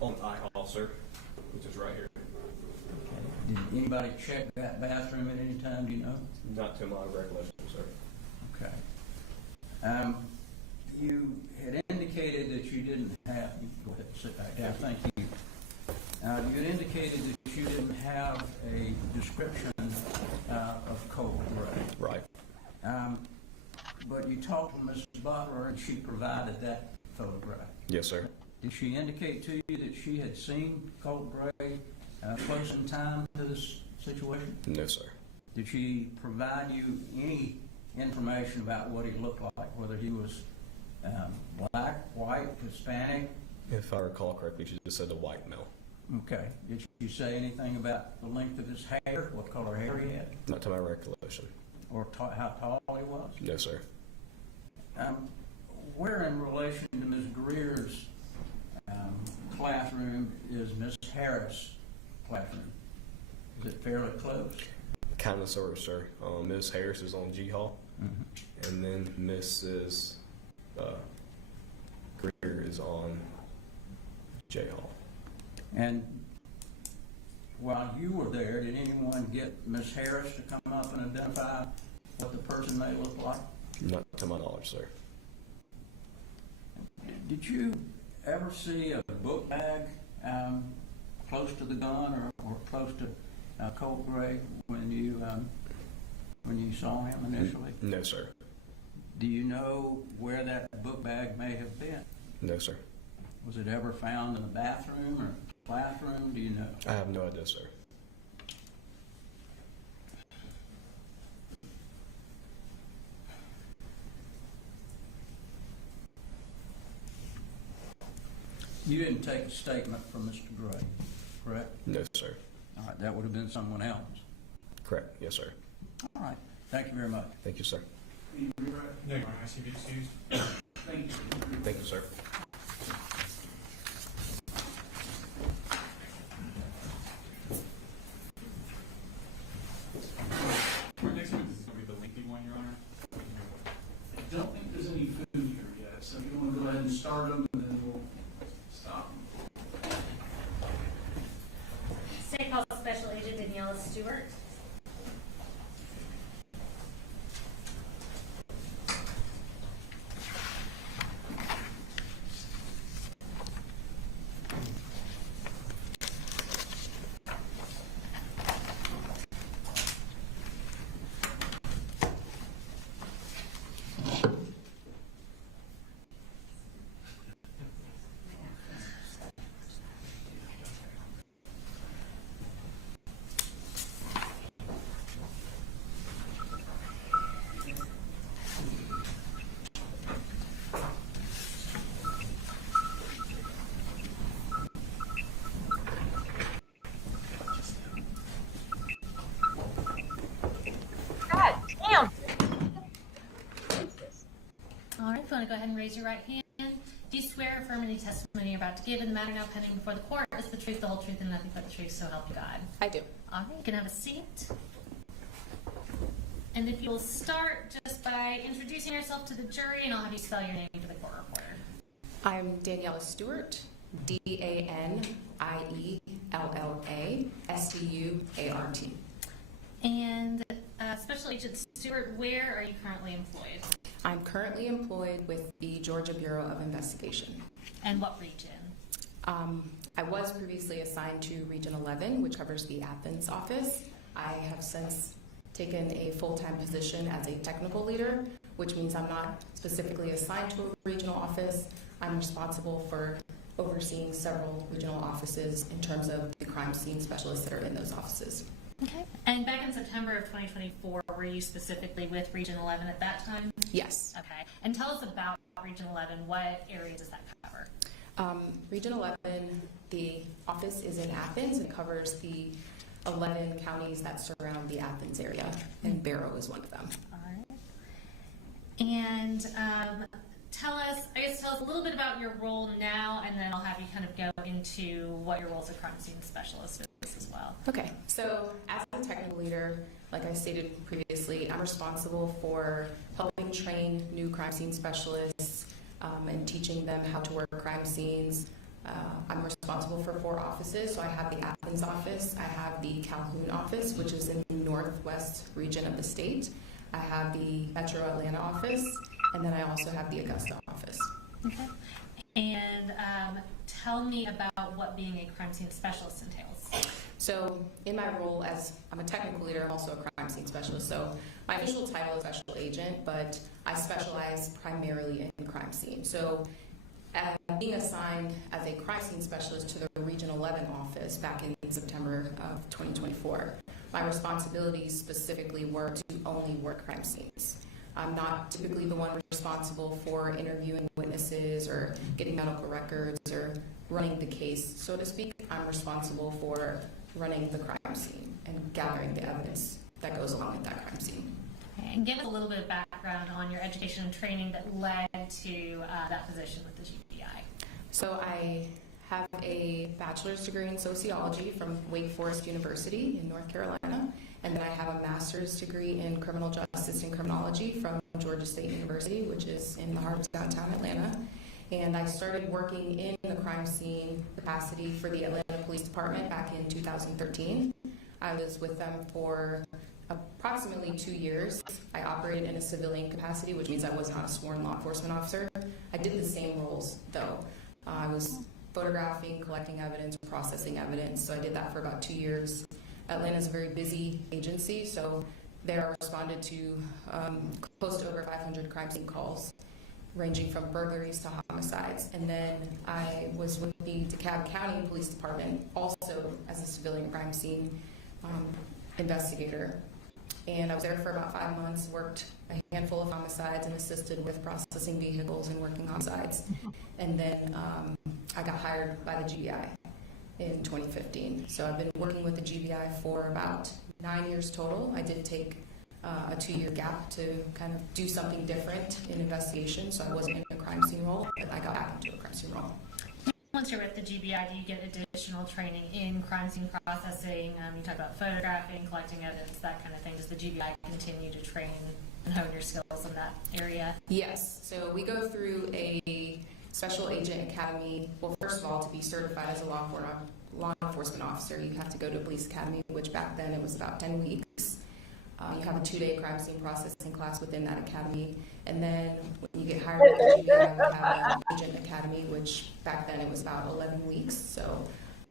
On I hall, sir, which is right here. Did anybody check that bathroom at any time, do you know? Not to my recollection, sir. Okay. You had indicated that you didn't have, go ahead and sit back down, thank you. You had indicated that you didn't have a description of cold gray. Right. But you talked to Mrs. Butler and she provided that photograph. Yes, sir. Did she indicate to you that she had seen cold gray close in time to this situation? No, sir. Did she provide you any information about what he looked like, whether he was black, white, Hispanic? If I recall correctly, she just said the white male. Okay. Did you say anything about the length of his hair, what color hair he had, Not to my recollection. or how tall he was? No, sir. Where in relation to Ms. Greer's classroom is Ms. Harris' classroom? Is it fairly close? Kind of, sort of, sir. Miss Harris is on G Hall, and then Mrs. Greer is on J Hall. And while you were there, did anyone get Ms. Harris to come up and identify what the person may look like? Not to my knowledge, sir. Did you ever see a book bag close to the gun or close to Colt Gray when you saw him initially? No, sir. Do you know where that book bag may have been? No, sir. Was it ever found in the bathroom or classroom? Do you know? I have no idea, sir. You didn't take a statement from Mr. Gray, correct? No, sir. All right, that would have been someone else. Correct. Yes, sir. All right, thank you very much. Thank you, sir. Can you rewrite? No, Your Honor, I should be excused. Thank you. Thank you, sir. Our next witness is going to be the lengthy one, Your Honor. I don't think there's any food here yet, so if you want to go ahead and start them, and then we'll stop them. State Health Special Agent Daniela Stewart. God damn. All right, if you want to go ahead and raise your right hand. Do you swear or affirm any testimony you're about to give in the matter now pending before the court is the truth, the whole truth, and nothing but the truth, so help you God? I do. All right, you can have a seat. And if you'll start just by introducing yourself to the jury, and I'll have you spell your name for the court reporter. I'm Daniela Stewart, DANIELLA STUART. And Special Agent Stewart, where are you currently employed? I'm currently employed with the Georgia Bureau of Investigation. And what region? I was previously assigned to Region 11, which covers the Athens office. I have since taken a full-time position as a technical leader, which means I'm not specifically assigned to a regional office. I'm responsible for overseeing several regional offices in terms of the crime scene specialists that are in those offices. Okay. And back in September of 2024, were you specifically with Region 11 at that time? Yes. Okay. And tell us about Region 11. What areas does that cover? Region 11, the office is in Athens and covers the 11 counties that surround the Athens area, and Barrow is one of them. All right. And tell us a little bit about your role now, and then I'll have you kind of go into what your role as a crime scene specialist is as well. Okay, so as a technical leader, like I stated previously, I'm responsible for helping train new crime scene specialists and teaching them how to work crime scenes. I'm responsible for 4 offices, so I have the Athens office, I have the Calhoun office, which is in the northwest region of the state, I have the Metro Atlanta office, and then I also have the Augusta office. Okay. And tell me about what being a crime scene specialist entails. So in my role as I'm a technical leader, I'm also a crime scene specialist. So my initial title is special agent, but I specialize primarily in crime scene. So being assigned as a crime scene specialist to the Region 11 office back in September of 2024, my responsibilities specifically were to only work crime scenes. I'm not typically the one responsible for interviewing witnesses or getting medical records or running the case, so to speak. I'm responsible for running the crime scene and gathering the evidence that goes along with that crime scene. Okay. And give us a little bit of background on your education and training that led to that position with the GBI. So I have a bachelor's degree in sociology from Wake Forest University in North Carolina, and then I have a master's degree in criminal justice and criminology from Georgia State University, which is in the heart of downtown Atlanta. And I started working in the crime scene capacity for the Atlanta Police Department back in 2013. I was with them for approximately 2 years. I operated in a civilian capacity, which means I was not a sworn law enforcement officer. I did the same roles, though. I was photographing, collecting evidence, processing evidence, so I did that for about 2 years. Atlanta is a very busy agency, so there responded to close to over 500 crime scene calls, ranging from burglaries to homicides. And then I was with the DeKalb County Police Department, also as a civilian crime scene investigator. And I was there for about 5 months, worked a handful of homicides and assisted with processing vehicles and working homicides. And then I got hired by the GBI in 2015. So I've been working with the GBI for about 9 years total. I did take a 2-year gap to kind of do something different in investigation, so I wasn't in a crime scene role, but I got back into a crime scene role. Once you're with the GBI, do you get additional training in crime scene processing? You talk about photographing, collecting evidence, that kind of thing. Does the GBI continue to train and hone your skills in that area? Yes. So we go through a special agent academy. Well, first of all, to be certified as a law enforcement officer, you have to go to a police academy, which back then it was about 10 weeks. You have a 2-day crime scene processing class within that academy. And then when you get hired by the GBI, we have an agent academy, which back then it was about 11 weeks. So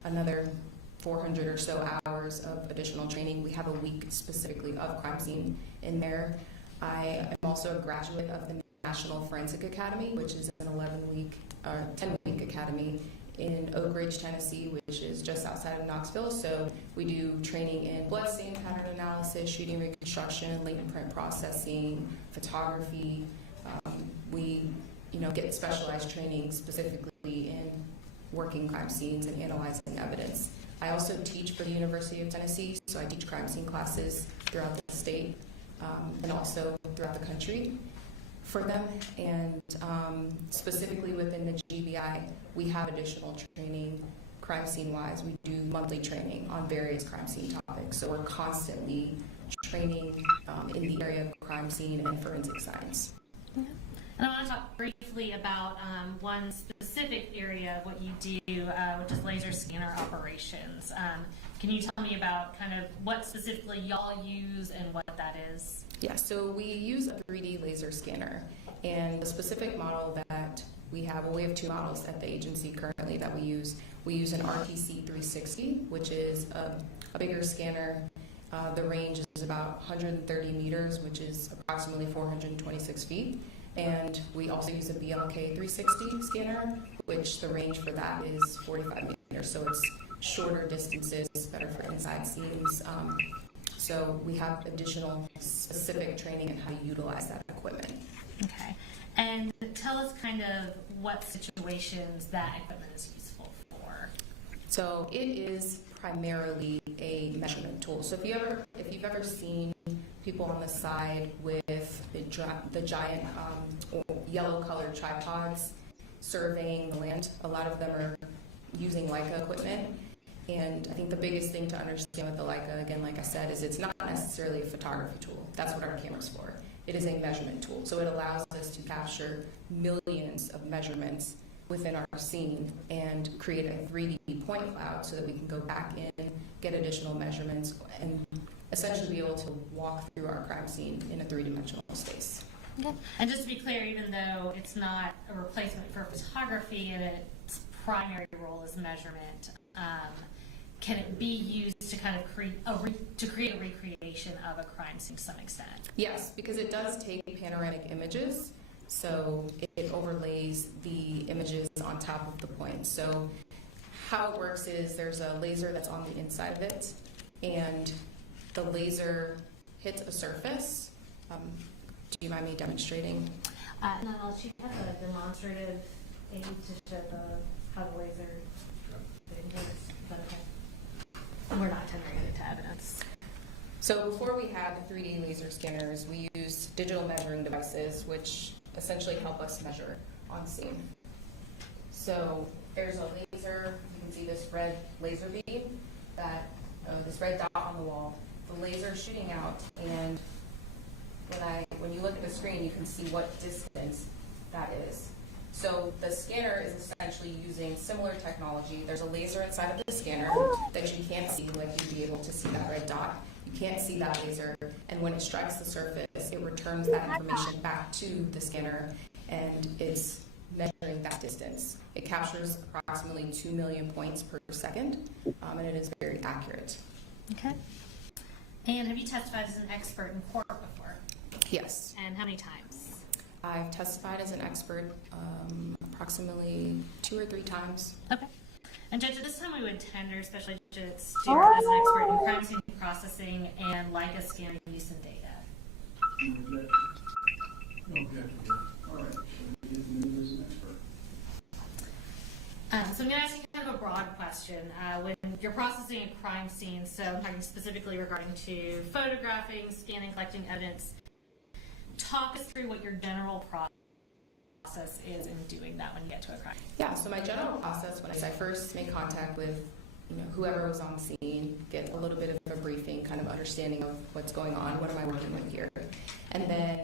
another 400 or so hours of additional training. We have a week specifically of crime scene in there. I am also a graduate of the National Forensic Academy, which is an 11-week or 10-week academy in Oak Ridge, Tennessee, which is just outside of Knoxville. So we do training in bloodstain pattern analysis, shooting reconstruction, latent print processing, photography. We get specialized training specifically in working crime scenes and analyzing evidence. I also teach for the University of Tennessee, so I teach crime scene classes throughout the state and also throughout the country for them. And specifically within the GBI, we have additional training crime scene wise. We do monthly training on various crime scene topics. So we're constantly training in the area of crime scene and forensic science. And I want to talk briefly about one specific specific area of what you do, which is laser scanner operations. Can you tell me about kind of what specifically y'all use and what that is? Yeah, so we use a 3D laser scanner, and the specific model that we have, well, we have two models at the agency currently that we use. We use an RTC 360, which is a bigger scanner. The range is about 130 meters, which is approximately 426 feet. And we also use a BLK 360 scanner, which the range for that is 45 meters. So it's shorter distances, better for inside scenes. So we have additional specific training in how to utilize that equipment. Okay. And tell us kind of what situations that equipment is useful for. So it is primarily a measurement tool. So if you've ever seen people on the side with the giant yellow colored tripods surveying the land, a lot of them are using Leica equipment. And I think the biggest thing to understand with the Leica, again, like I said, is it's not necessarily a photography tool. That's what our camera's for. It is a measurement tool. So it allows us to capture millions of measurements within our scene and create a 3D point cloud so that we can go back in, get additional measurements, and essentially be able to walk through our crime scene in a three-dimensional space. Okay. And just to be clear, even though it's not a replacement for photography and its primary role is measurement, can it be used to kind of create a recreation of a crime scene to some extent? Yes, because it does take panoramic images, so it overlays the images on top of the point. So how it works is there's a laser that's on the inside of it, and the laser hits a surface. Do you mind me demonstrating? No, she has a demonstrative aid to show how the laser works, but okay. We're not tendering it to evidence. So before we had the 3D laser scanners, we used digital measuring devices, which essentially help us measure on scene. So there's a laser, you can see this red laser beam, this red dot on the wall. The laser is shooting out, and when you look at the screen, you can see what distance that is. So the scanner is essentially using similar technology. There's a laser inside of the scanner that you can't see, like you'd be able to see that red dot. You can't see that laser, and when it strikes the surface, it returns that information back to the scanner, and it's measuring that distance. It captures approximately 2 million points per second, and it is very accurate. Okay. And have you testified as an expert in court before? Yes. And how many times? I've testified as an expert approximately 2 or 3 times. Okay. And Judge, at this time we would tender Special Agent Stewart as an expert in crime scene processing and Leica scanning use and data. All right. So we get me as an expert. So I'm going to ask you kind of a broad question. When you're processing a crime scene, so I'm talking specifically regarding to photographing, scanning, collecting evidence, talk us through what your general process is in doing that when you get to a crime. Yeah, so my general process when I first make contact with whoever was on scene, get a little bit of a briefing, kind of understanding of what's going on, what am I working with here. And then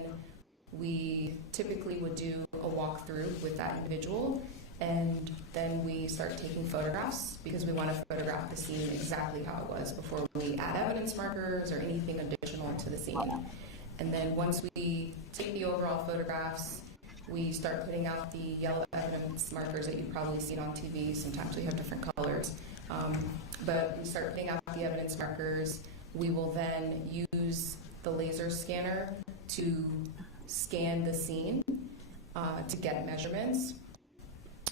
we typically would do a walkthrough with that individual, and then we start taking photographs because we want to photograph the scene exactly how it was before we add evidence markers or anything additional to the scene. And then once we take the overall photographs, we start putting out the yellow evidence markers that you've probably seen on TV. Sometimes we have different colors. But we start putting out the evidence markers. We will then use the laser scanner to scan the scene to get measurements.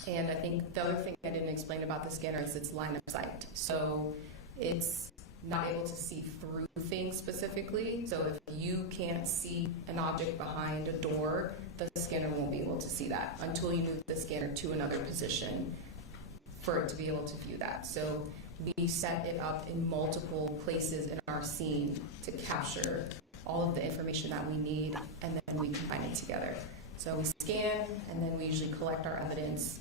And I think the other thing I didn't explain about the scanner is its line of sight. So it's not able to see through things specifically. So if you can't see an object behind a door, the scanner won't be able to see that until you move the scanner to another position for it to be able to view that. So we set it up in multiple places in our scene to capture all of the information that we need, and then we combine it together. So we scan, and then we usually collect our evidence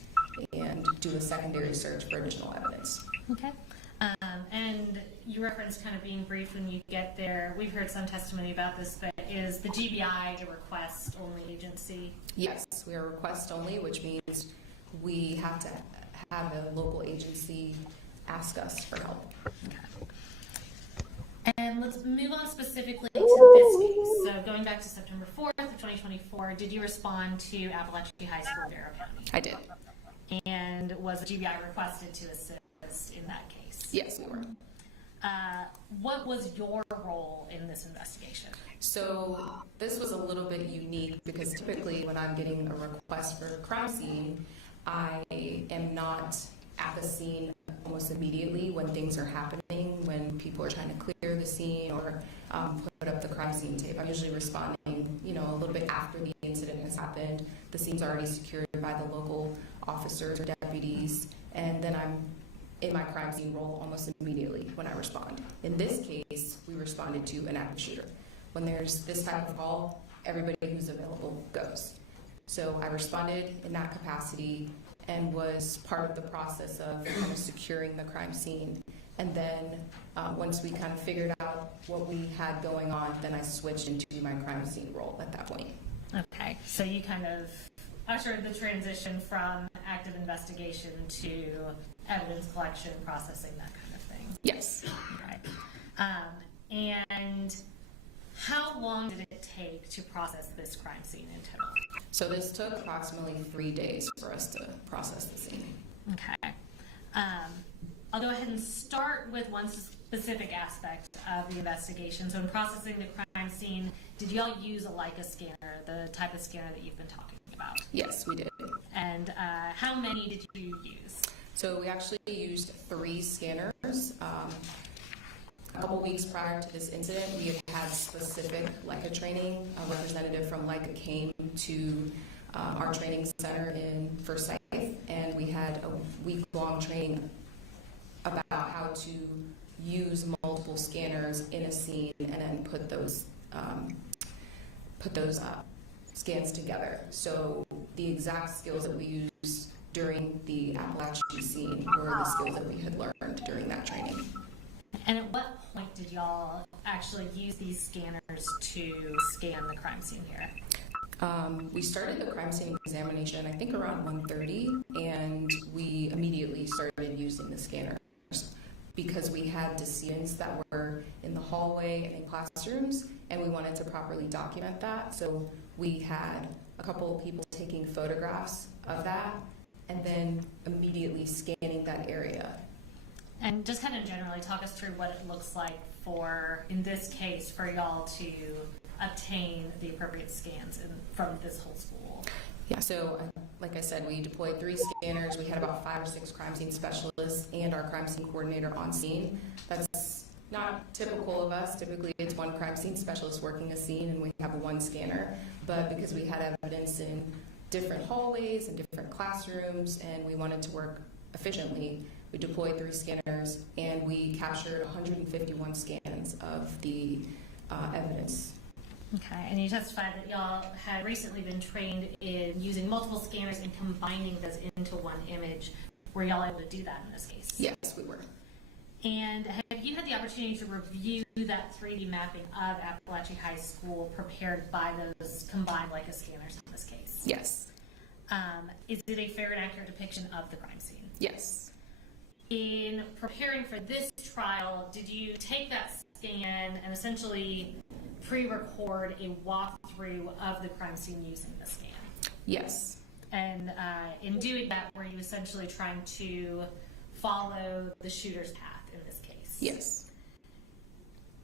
and do a secondary search for additional evidence. Okay. And you referenced kind of being brief when you get there. We've heard some testimony about this, but is the GBI a request-only agency? Yes, we are request only, which means we have to have a local agency ask us for help. And let's move on specifically to this case. So going back to September 4th of 2024, did you respond to Appalachia High School, Vero County? I did. And was the GBI requested to assist in that case? Yes, we were. What was your role in this investigation? So this was a little bit unique because typically when I'm getting a request for a crime scene, I am not at the scene almost immediately when things are happening, when people are trying to clear the scene or put up the crime scene tape. I'm usually responding, a little bit after the incident has happened. The scene's already secured by the local officers or deputies, and then I'm in my crime scene role almost immediately when I respond. In this case, we responded to an active shooter. When there's this type of call, everybody who's available goes. So I responded in that capacity and was part of the process of kind of securing the crime scene. And then once we kind of figured out what we had going on, then I switched into my crime scene role at that point. Okay, so you kind of ushered the transition from active investigation to evidence collection, processing, that kind of thing. Yes. Okay. And how long did it take to process this crime scene in total? So this took approximately 3 days for us to process the scene. Okay. I'll go ahead and start with one specific aspect of the investigation. So in processing the crime scene, did y'all use a Leica scanner, the type of scanner that you've been talking about? Yes, we did. And how many did you use? So we actually used 3 scanners. A couple weeks prior to this incident, we had specific Leica training. A representative from Leica came to our training center in Forsyth, and we had a week-long training about how to use multiple scanners in a scene and then put those scans together. So the exact skills that we used during the Appalachia scene were the skills that we had learned during that training. And at what point did y'all actually use these scanners to scan the crime scene here? We started the crime scene examination, I think around 1:30, and we immediately started using the scanners because we had decedents that were in the hallway and in classrooms, and we wanted to properly document that. So we had a couple of people taking photographs of that and then immediately scanning that area. And just kind of generally talk us through what it looks like for, in this case, for y'all to obtain the appropriate scans from this whole school. Yeah, so like I said, we deployed 3 scanners. We had about 5 or 6 crime scene specialists and our crime scene coordinator on scene. That's not typical of us. Typically, it's 1 crime scene specialist working a scene and we have 1 scanner. But because we had evidence in different hallways and different classrooms and we wanted to work efficiently, we deployed 3 scanners and we captured 151 scans of the evidence. Okay, and you testified that y'all had recently been trained in using multiple scanners and combining those into one image. Were y'all able to do that in this case? Yes, we were. And have you had the opportunity to review that 3D mapping of Appalachia High School prepared by those combined Leica scanners in this case? Yes. Is it a fair and accurate depiction of the crime scene? Yes. In preparing for this trial, did you take that scan and essentially pre-record a walkthrough of the crime scene using the scan? Yes. And in doing that, were you essentially trying to follow the shooter's path in this case? Yes.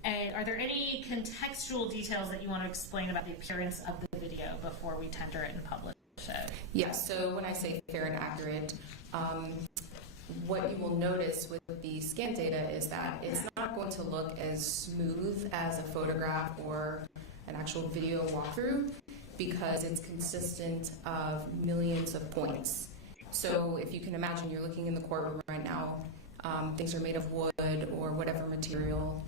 And are there any contextual details that you want to explain about the appearance of the video before we tender it and publish it? Yes, so when I say fair and accurate, what you will notice with the scan data is that it's not going to look as smooth as a photograph or an actual video walkthrough because it's consistent of millions of points. So if you can imagine you're looking in the courtroom right now, things are made of wood or whatever material.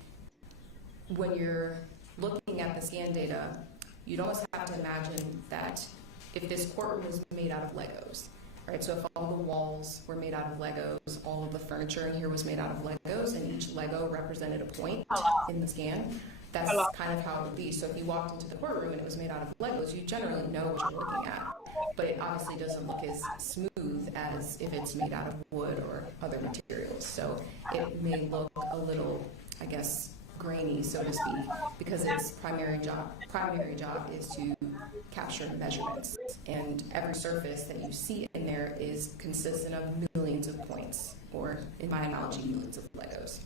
When you're looking at the scan data, you'd almost have to imagine that if this courtroom was made out of Legos, right? So if all the walls were made out of Legos, all of the furniture in here was made out of Legos, and each Lego represented a point in the scan, that's kind of how it would be. So if you walked into the courtroom and it was made out of Legos, you generally know what you're looking at. But it obviously doesn't look as smooth as if it's made out of wood or other materials. So it may look a little, I guess, grainy, so to speak, because its primary job is to capture measurements. And every surface that you see in there is consistent of millions of points, or in my analogy, millions of Legos.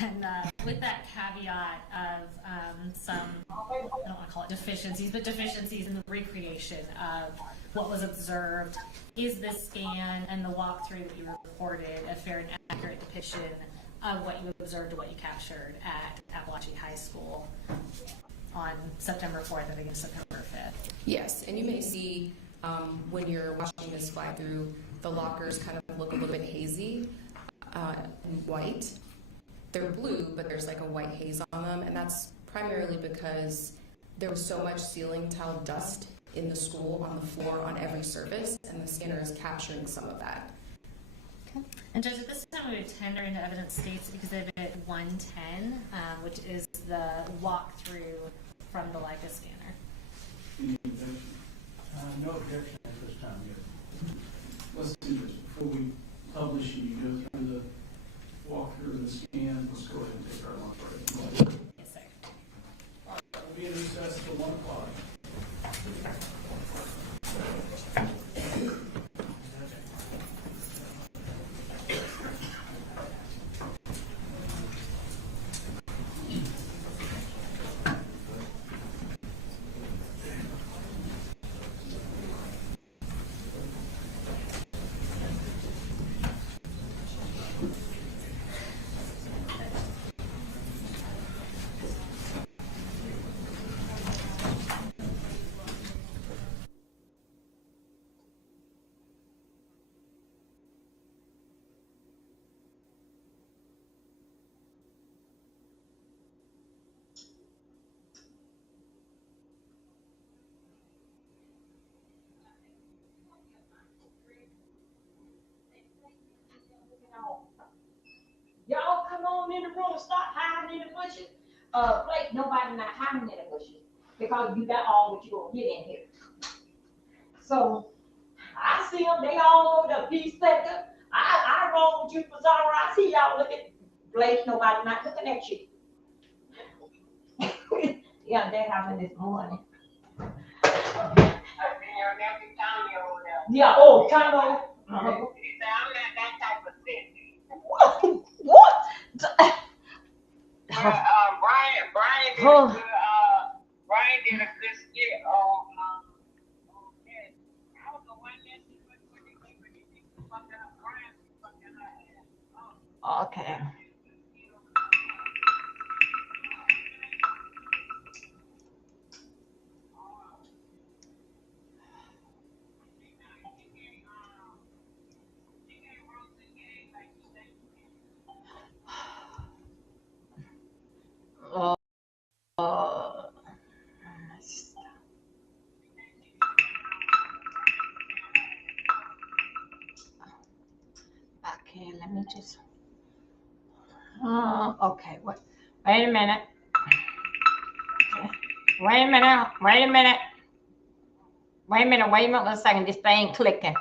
And with that caveat of some, I don't want to call it deficiencies, but deficiencies in the recreation of what was observed, is this scan and the walkthrough that you reported a fair and accurate depiction of what you observed or what you captured at Appalachian High School on September 4th and again September 5th? Yes, and you may see when you're watching this fly through, the lockers kind of look a little bit hazy and white. They're blue, but there's like a white haze on them, and that's primarily because there was so much ceiling tile dust in the school on the floor on every surface, and the scanner is capturing some of that. Okay. And Judge, at this time we would tender into evidence states exhibit 110, which is the walkthrough from the Leica scanner. Any objection? No objection at this time, yes. Let's do this. Before we publish and you go through the walkthrough and the scan, let's go ahead and take our lunch break. Yes, sir. We'll be in recess till 1 o'clock. Y'all come on in the room and start hiding in the bushes. Blake, nobody not hiding in the bushes because you got all what you gonna get in here. So I see them, they all over the peace sector. I roll with you, Pizarro. I see y'all looking. Blake, nobody not looking at you. Yeah, they're having this morning. Yeah, oh, Congo. What? Brian did a good skit on that. I was the one that she was fucking up Brian, fucking her ass. Okay. Okay, let me just. Okay, wait a minute. Wait a minute. Wait a minute. Wait a minute. Wait a second. This thing clicking.